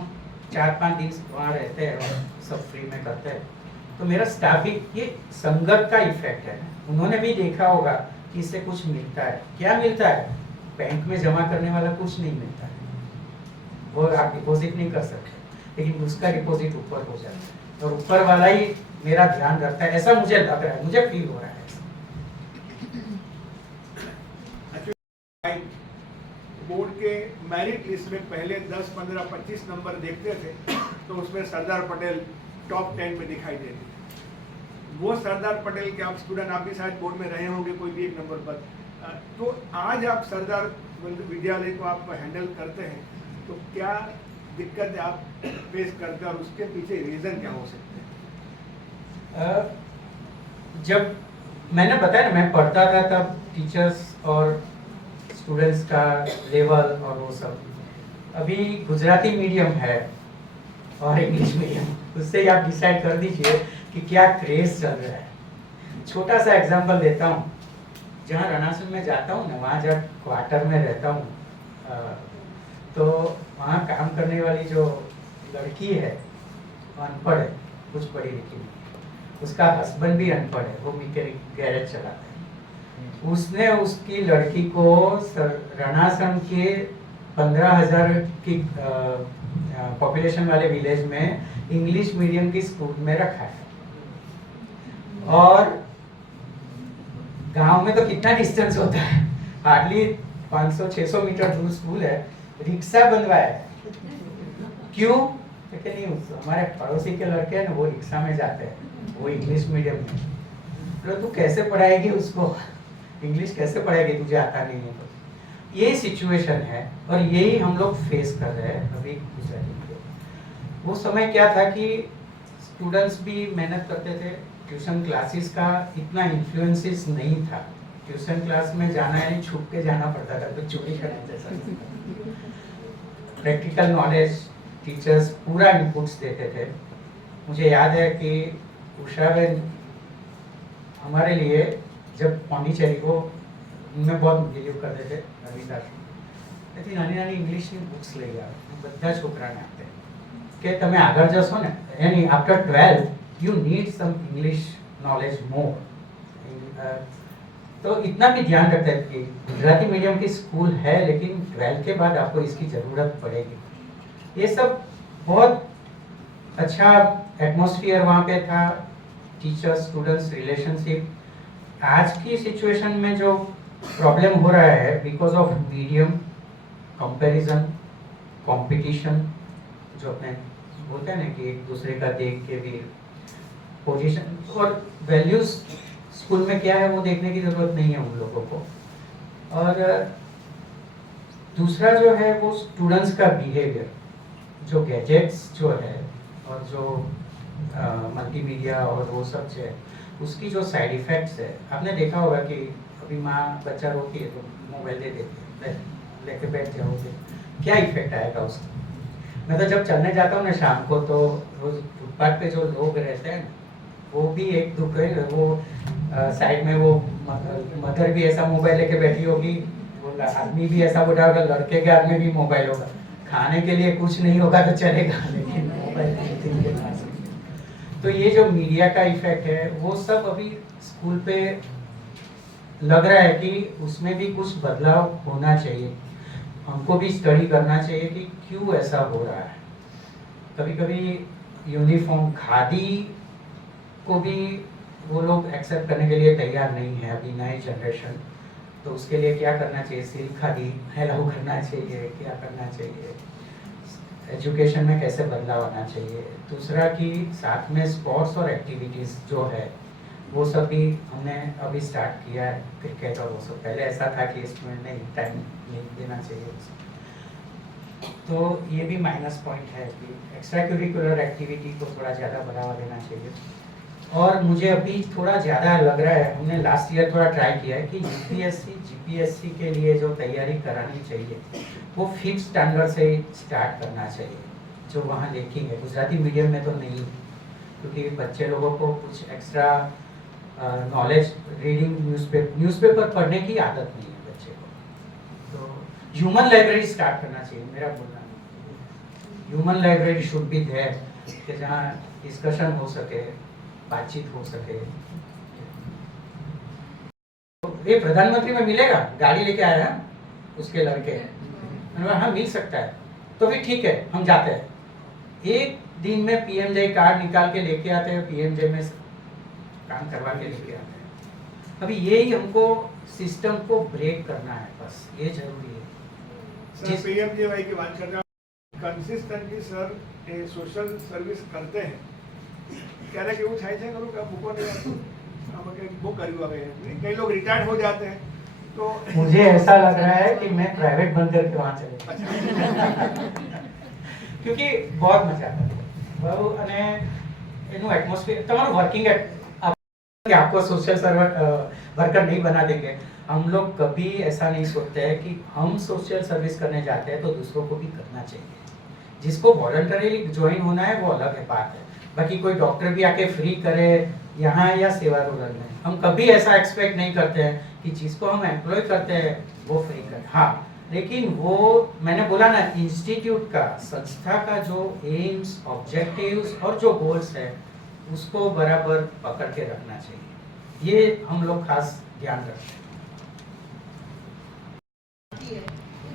4-5 दिन वहाँ रहते हैं और सब फ्री में करते हैं. तो मेरा स्टाफ ही, ये संगत का इफेक्ट है. उन्होंने भी देखा होगा कि इससे कुछ मिलता है. क्या मिलता है? बैंक में जमा करने वाला कुछ नहीं मिलता है, वो आप डिपॉजिट नहीं कर सकते, लेकिन उसका डिपॉजिट ऊपर हो जाता है, और ऊपर वाला ही मेरा ध्यान रखता है. ऐसा मुझे लग रहा है, मुझे फील हो रहा है. बोर्ड के मेरिट लिस्ट में पहले 10, 15, 25 नंबर देखते थे, तो उसमें सरदार पटेल टॉप 10 में दिखाई देते थे. वो सरदार पटेल के आप स्टूडेंट, आप भी शायद बोर्ड में रहे होंगे कोई भी एक नंबर पर. तो आज आप सरदार विद्यालय को आप हैंडल करते हैं, तो क्या दिक्कत आप फेस करते हैं और उसके पीछे रीज़न क्या हो सकते हैं? जब मैंने बताया ना, मैं पढ़ता था तब टीचर्स और स्टूडेंट्स का लेवल और वो सब. अभी गुजराती मीडियम है और इंग्लिश मीडियम, उससे ही आप डिसाइड कर दीजिए कि क्या क्रेज चल रहा है. छोटा सा एग्जांपल देता हूँ. जहाँ रनासन में जाता हूँ ना, वहाँ जब क्वार्टर में रहता हूँ, तो वहाँ काम करने वाली जो लड़की है, वो अनपढ़ है, कुछ पढ़ी लिखी नहीं. उसका हस्बैंड भी अनपढ़ है, वो मैकेनिक गैरेज चलाता है. उसने उसकी लड़की को रनासन के 15,000 की पॉपुलेशन वाले विलेज में इंग्लिश मीडियम की स्कूल में रखा है. और गांव में तो कितना डिस्टेंस होता है, हार्डली 500-600 मीटर दूर स्कूल है. रिक्शा बनवाया है. क्यों? क्योंकि नहीं, हमारे पड़ोसी के लड़के हैं ना, वो रिक्शा में जाते हैं, वो इंग्लिश मीडियम में. तो तू कैसे पढ़ाएगी उसको, इंग्लिश कैसे पढ़ाएगी, तुझे आता नहीं है. तो यही सिचुएशन है और यही हम लोग फेस कर रहे हैं अभी गुजराती में. वो समय क्या था कि स्टूडेंट्स भी मेहनत करते थे, ट्यूशन क्लासेस का इतना इन्फ्लुएंसेस नहीं था। ट्यूशन क्लास में जाना है, छुप के जाना पड़ता था, तो चोरी करने जैसा। प्रैक्टिकल नॉलेज टीचर्स पूरा इनपुट्स देते थे। मुझे याद है कि उषा बहन हमारे लिए जब पौंडीचेरी को उनमें बहुत बिलीव करते थे रविदास, તેથી નાની નાની ઇંગ્લિશની બુક્સ લઈ આવે બધા છોકરાને આપે કે તમે આગળ જશો ને એની after 12 you need some English knowledge more. तो इतना भी ध्यान रखते हैं कि गुजराती मीडियम की स्कूल है, लेकिन 12 के बाद आपको इसकी ज़रूरत पड़ेगी। ये सब बहुत अच्छा एटमॉस्फेयर वहाँ पे था, टीचर्स स्टूडेंट्स रिलेशनशिप। आज की सिचुएशन में जो प्रॉब्लम हो रहा है because of medium, comparison, competition, जो अपने बोलते हैं ना कि एक दूसरे का देख के भी पोजीशन और वैल्यूज स्कूल में क्या है वो देखने की ज़रूरत नहीं है उन लोगों को। और दूसरा जो है वो स्टूडेंट्स का बिहेवियर, जो गैजेट्स जो है और जो मल्टीमीडिया और वो सब जो है उसकी जो साइड इफ़ेक्ट्स है, आपने देखा होगा कि अभी माँ बच्चा रोती है तो मोबाइल दे देती है, लेके बैठ जाओगे, क्या इफेक्ट आएगा उसका। मैं तो जब चलने जाता हूँ ना शाम को, तो रोज फुटपाथ पे जो लोग रहते हैं वो भी एक दुख है, वो साइड में वो मदर भी ऐसा मोबाइल लेके बैठी होगी, वो आदमी भी ऐसा बुढ़ा होगा, लड़के के हाथ में भी मोबाइल होगा, खाने के लिए कुछ नहीं होगा तो चलेगा, लेकिन मोबाइल के पास। तो ये जो मीडिया का इफेक्ट है वो सब अभी स्कूल पे लग रहा है कि उसमें भी कुछ बदलाव होना चाहिए। हमको भी स्टडी करना चाहिए कि क्यों ऐसा हो रहा है। कभी कभी यूनिफॉर्म खादी को भी वो लोग एक्सेप्ट करने के लिए तैयार नहीं है अभी नई जनरेशन, तो उसके लिए क्या करना चाहिए, सिल्क खादी अलाउ करना चाहिए, क्या करना चाहिए, एजुकेशन में कैसे बदलाव आना चाहिए। दूसरा कि साथ में स्पोर्ट्स और एक्टिविटीज़ जो है वो सब भी हमने अभी स्टार्ट किया है, क्रिकेट और वो सब। पहले ऐसा था कि इसमें नहीं टाइम नहीं देना चाहिए, तो ये भी माइनस पॉइंट है कि एक्स्ट्रा करिकुलर एक्टिविटी को थोड़ा ज़्यादा बढ़ावा देना चाहिए। और मुझे अभी थोड़ा ज़्यादा लग रहा है, हमने लास्ट ईयर थोड़ा ट्राई किया है कि यूपीएससी जीपीएससी के लिए जो तैयारी करानी चाहिए वो 5th स्टैंडर्ड से स्टार्ट करना चाहिए, जो वहाँ लेकिन है गुजराती मीडियम में तो नहीं, क्योंकि बच्चे लोगों को कुछ एक्स्ट्रा नॉलेज, रीडिंग, न्यूज़पेपर पढ़ने की आदत नहीं है बच्चे को। तो ह्यूमन लाइब्रेरी स्टार्ट करना चाहिए, मेरा बोलना। Human library should be there कि जहाँ डिस्कशन हो सके, बातचीत हो सके। तो ये प्रधानमंत्री में मिलेगा, गाड़ी लेके आया है उसके लड़के, हाँ मिल सकता है, तो भी ठीक है, हम जाते हैं। एक दिन में पीएमजे कार्ड निकाल के लेके आते हैं, पीएमजे में काम करवा के लेके आते हैं। अभी यही हमको सिस्टम को ब्रेक करना है, बस ये जरूरी है। सर पीएमजेवाई की बात कर रहा हूँ, कंसिस्टेंटली सर ये सोशल सर्विस करते हैं, ક્યારેક એવું થાય છે ખરું કે મૂકો નહીં, આમાં કંઈ બહુ કર્યું હવે, કઈ लोग रिटायर्ड हो जाते हैं, तो मुझे ऐसा लग रहा है कि मैं प्राइवेट बंद करके वहाँ चले क्योंकि बहुत मजा आता है वो, અને એનું એટમોસ્ફિયર તમારું વર્કિંગ आपको सोशल वर्कर नहीं बना देंगे। हम लोग कभी ऐसा नहीं सोचते हैं कि हम सोशल सर्विस करने जाते हैं तो दूसरों को भी करना चाहिए। जिसको वॉलंटरीली ज्वाइन होना है वो अलग है बात है, बाकी कोई डॉक्टर भी आके फ्री करे यहाँ या सेवा रोलर में, हम कभी ऐसा एक्सपेक्ट नहीं करते हैं कि जिसको हम एम्प्लॉय करते हैं वो फ्री करे। हाँ, लेकिन वो मैंने बोला ना, इंस्टीट्यूट का, संस्था का जो एम्स, ऑब्जेक्टिव्स और जो गोल्स है उसको बराबर पकड़ के रखना चाहिए, ये हम लोग खास ध्यान रखते हैं।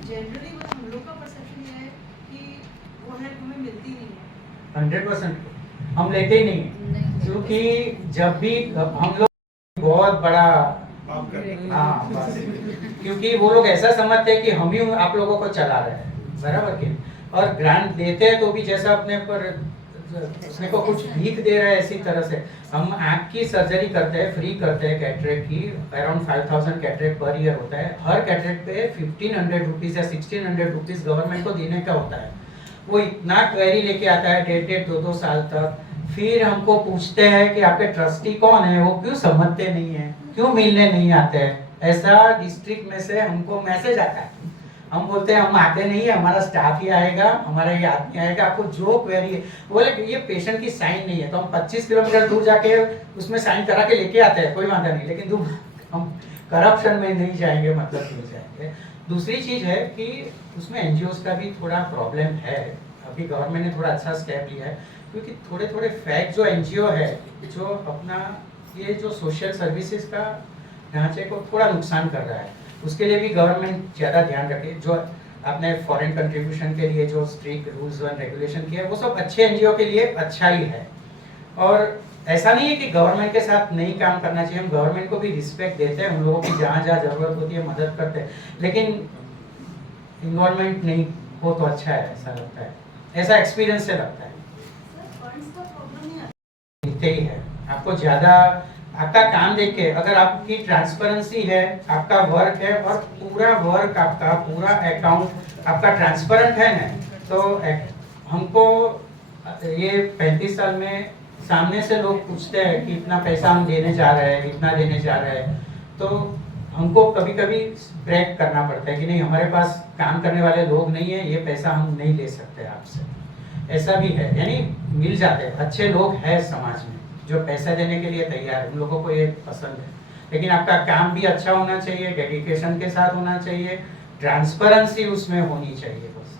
जनरली हम लोग का परसेप्शन ये है कि वो हेल्प हमें मिलती नहीं है। 100% हम लेते ही नहीं हैं, क्योंकि जब भी हम लोग बहुत बड़ा माफ कर हाँ बस, क्योंकि वो लोग ऐसा समझते हैं कि हम ही आप लोगों को चला रहे हैं, बराबर कि। और ग्रांट देते हैं तो भी जैसा अपने पर उसने को कुछ भीख दे रहा है, ऐसी तरह से हम आँख की सर्जरी करते हैं, फ्री करते हैं कैटरेक्ट की, अराउंड 5000 कैटरेक्ट पर ईयर होता है। हर कैटरेक्ट पे 1500 रुपीज़ या 1600 रुपीज़ गवर्नमेंट को देने का होता है। वो इतना क्वेरी लेके आता है 1.5-2 साल तक, फिर हमको पूछते हैं कि आपके ट्रस्टी कौन है, वो क्यों समझते नहीं है, क्यों मिलने नहीं आते हैं। ऐसा डिस्ट्रिक्ट में से हमको मैसेज आता है, हम बोलते हैं हम आते नहीं है, हमारा स्टाफ ही आएगा, हमारा ये आदमी आएगा, आपको जो क्वेरी है। बोले कि ये पेशेंट की साइन नहीं है, तो हम 25 किलोमीटर दूर जाके उसमें साइन करा के लेके आते हैं, कोई वादा नहीं, लेकिन हम करप्शन में नहीं जाएंगे, मतलब नहीं जाएंगे। दूसरी चीज है कि उसमें एनजीओस का भी थोड़ा प्रॉब्लम है। अभी गवर्नमेंट ने थोड़ा अच्छा स्टेप लिया है, क्योंकि थोड़े थोड़े फैक्ट जो एनजीओ है जो अपना ये जो सोशल सर्विसेज का ढांचे को थोड़ा नुकसान कर रहा है, उसके लिए भी गवर्नमेंट ज़्यादा ध्यान रखे। जो आपने फॉरेन कंट्रीब्यूशन के लिए जो स्ट्रिक्ट रूल्स एंड रेगुलेशन किया है, वो सब अच्छे एनजीओ के लिए अच्छा ही है। और ऐसा नहीं है कि गवर्नमेंट के साथ नहीं काम करना चाहिए, हम गवर्नमेंट को भी रिस्पेक्ट देते हैं, उन लोगों की जहाँ जहाँ जरूरत होती है मदद करते हैं, लेकिन इन्वॉल्वमेंट नहीं हो तो अच्छा है, ऐसा लगता है, ऐसा एक्सपीरियंस से लगता है। फंड्स का प्रॉब्लम नहीं आता। दिखते ही है आपको ज़्यादा, आपका काम देख के, अगर आपकी ट्रांसपेरेंसी है, आपका वर्क है और पूरा वर्क आपका पूरा अकाउंट आपका ट्रांसपेरेंट है ना, तो हमको ये 35 साल में सामने से लोग पूछते हैं कि इतना पैसा हम देने जा रहे हैं, इतना देने जा रहे हैं, तो हमको कभी कभी ब्रेक करना पड़ता है कि नहीं, हमारे पास काम करने वाले लोग नहीं है, ये पैसा हम नहीं ले सकते आपसे। ऐसा भी है, यानी मिल जाते हैं, अच्छे लोग हैं समाज में जो पैसा देने के लिए तैयार है, उन लोगों को ये पसंद है, लेकिन आपका काम भी अच्छा होना चाहिए, डेडिकेशन के साथ होना चाहिए, ट्रांसपेरेंसी उसमें होनी चाहिए बस।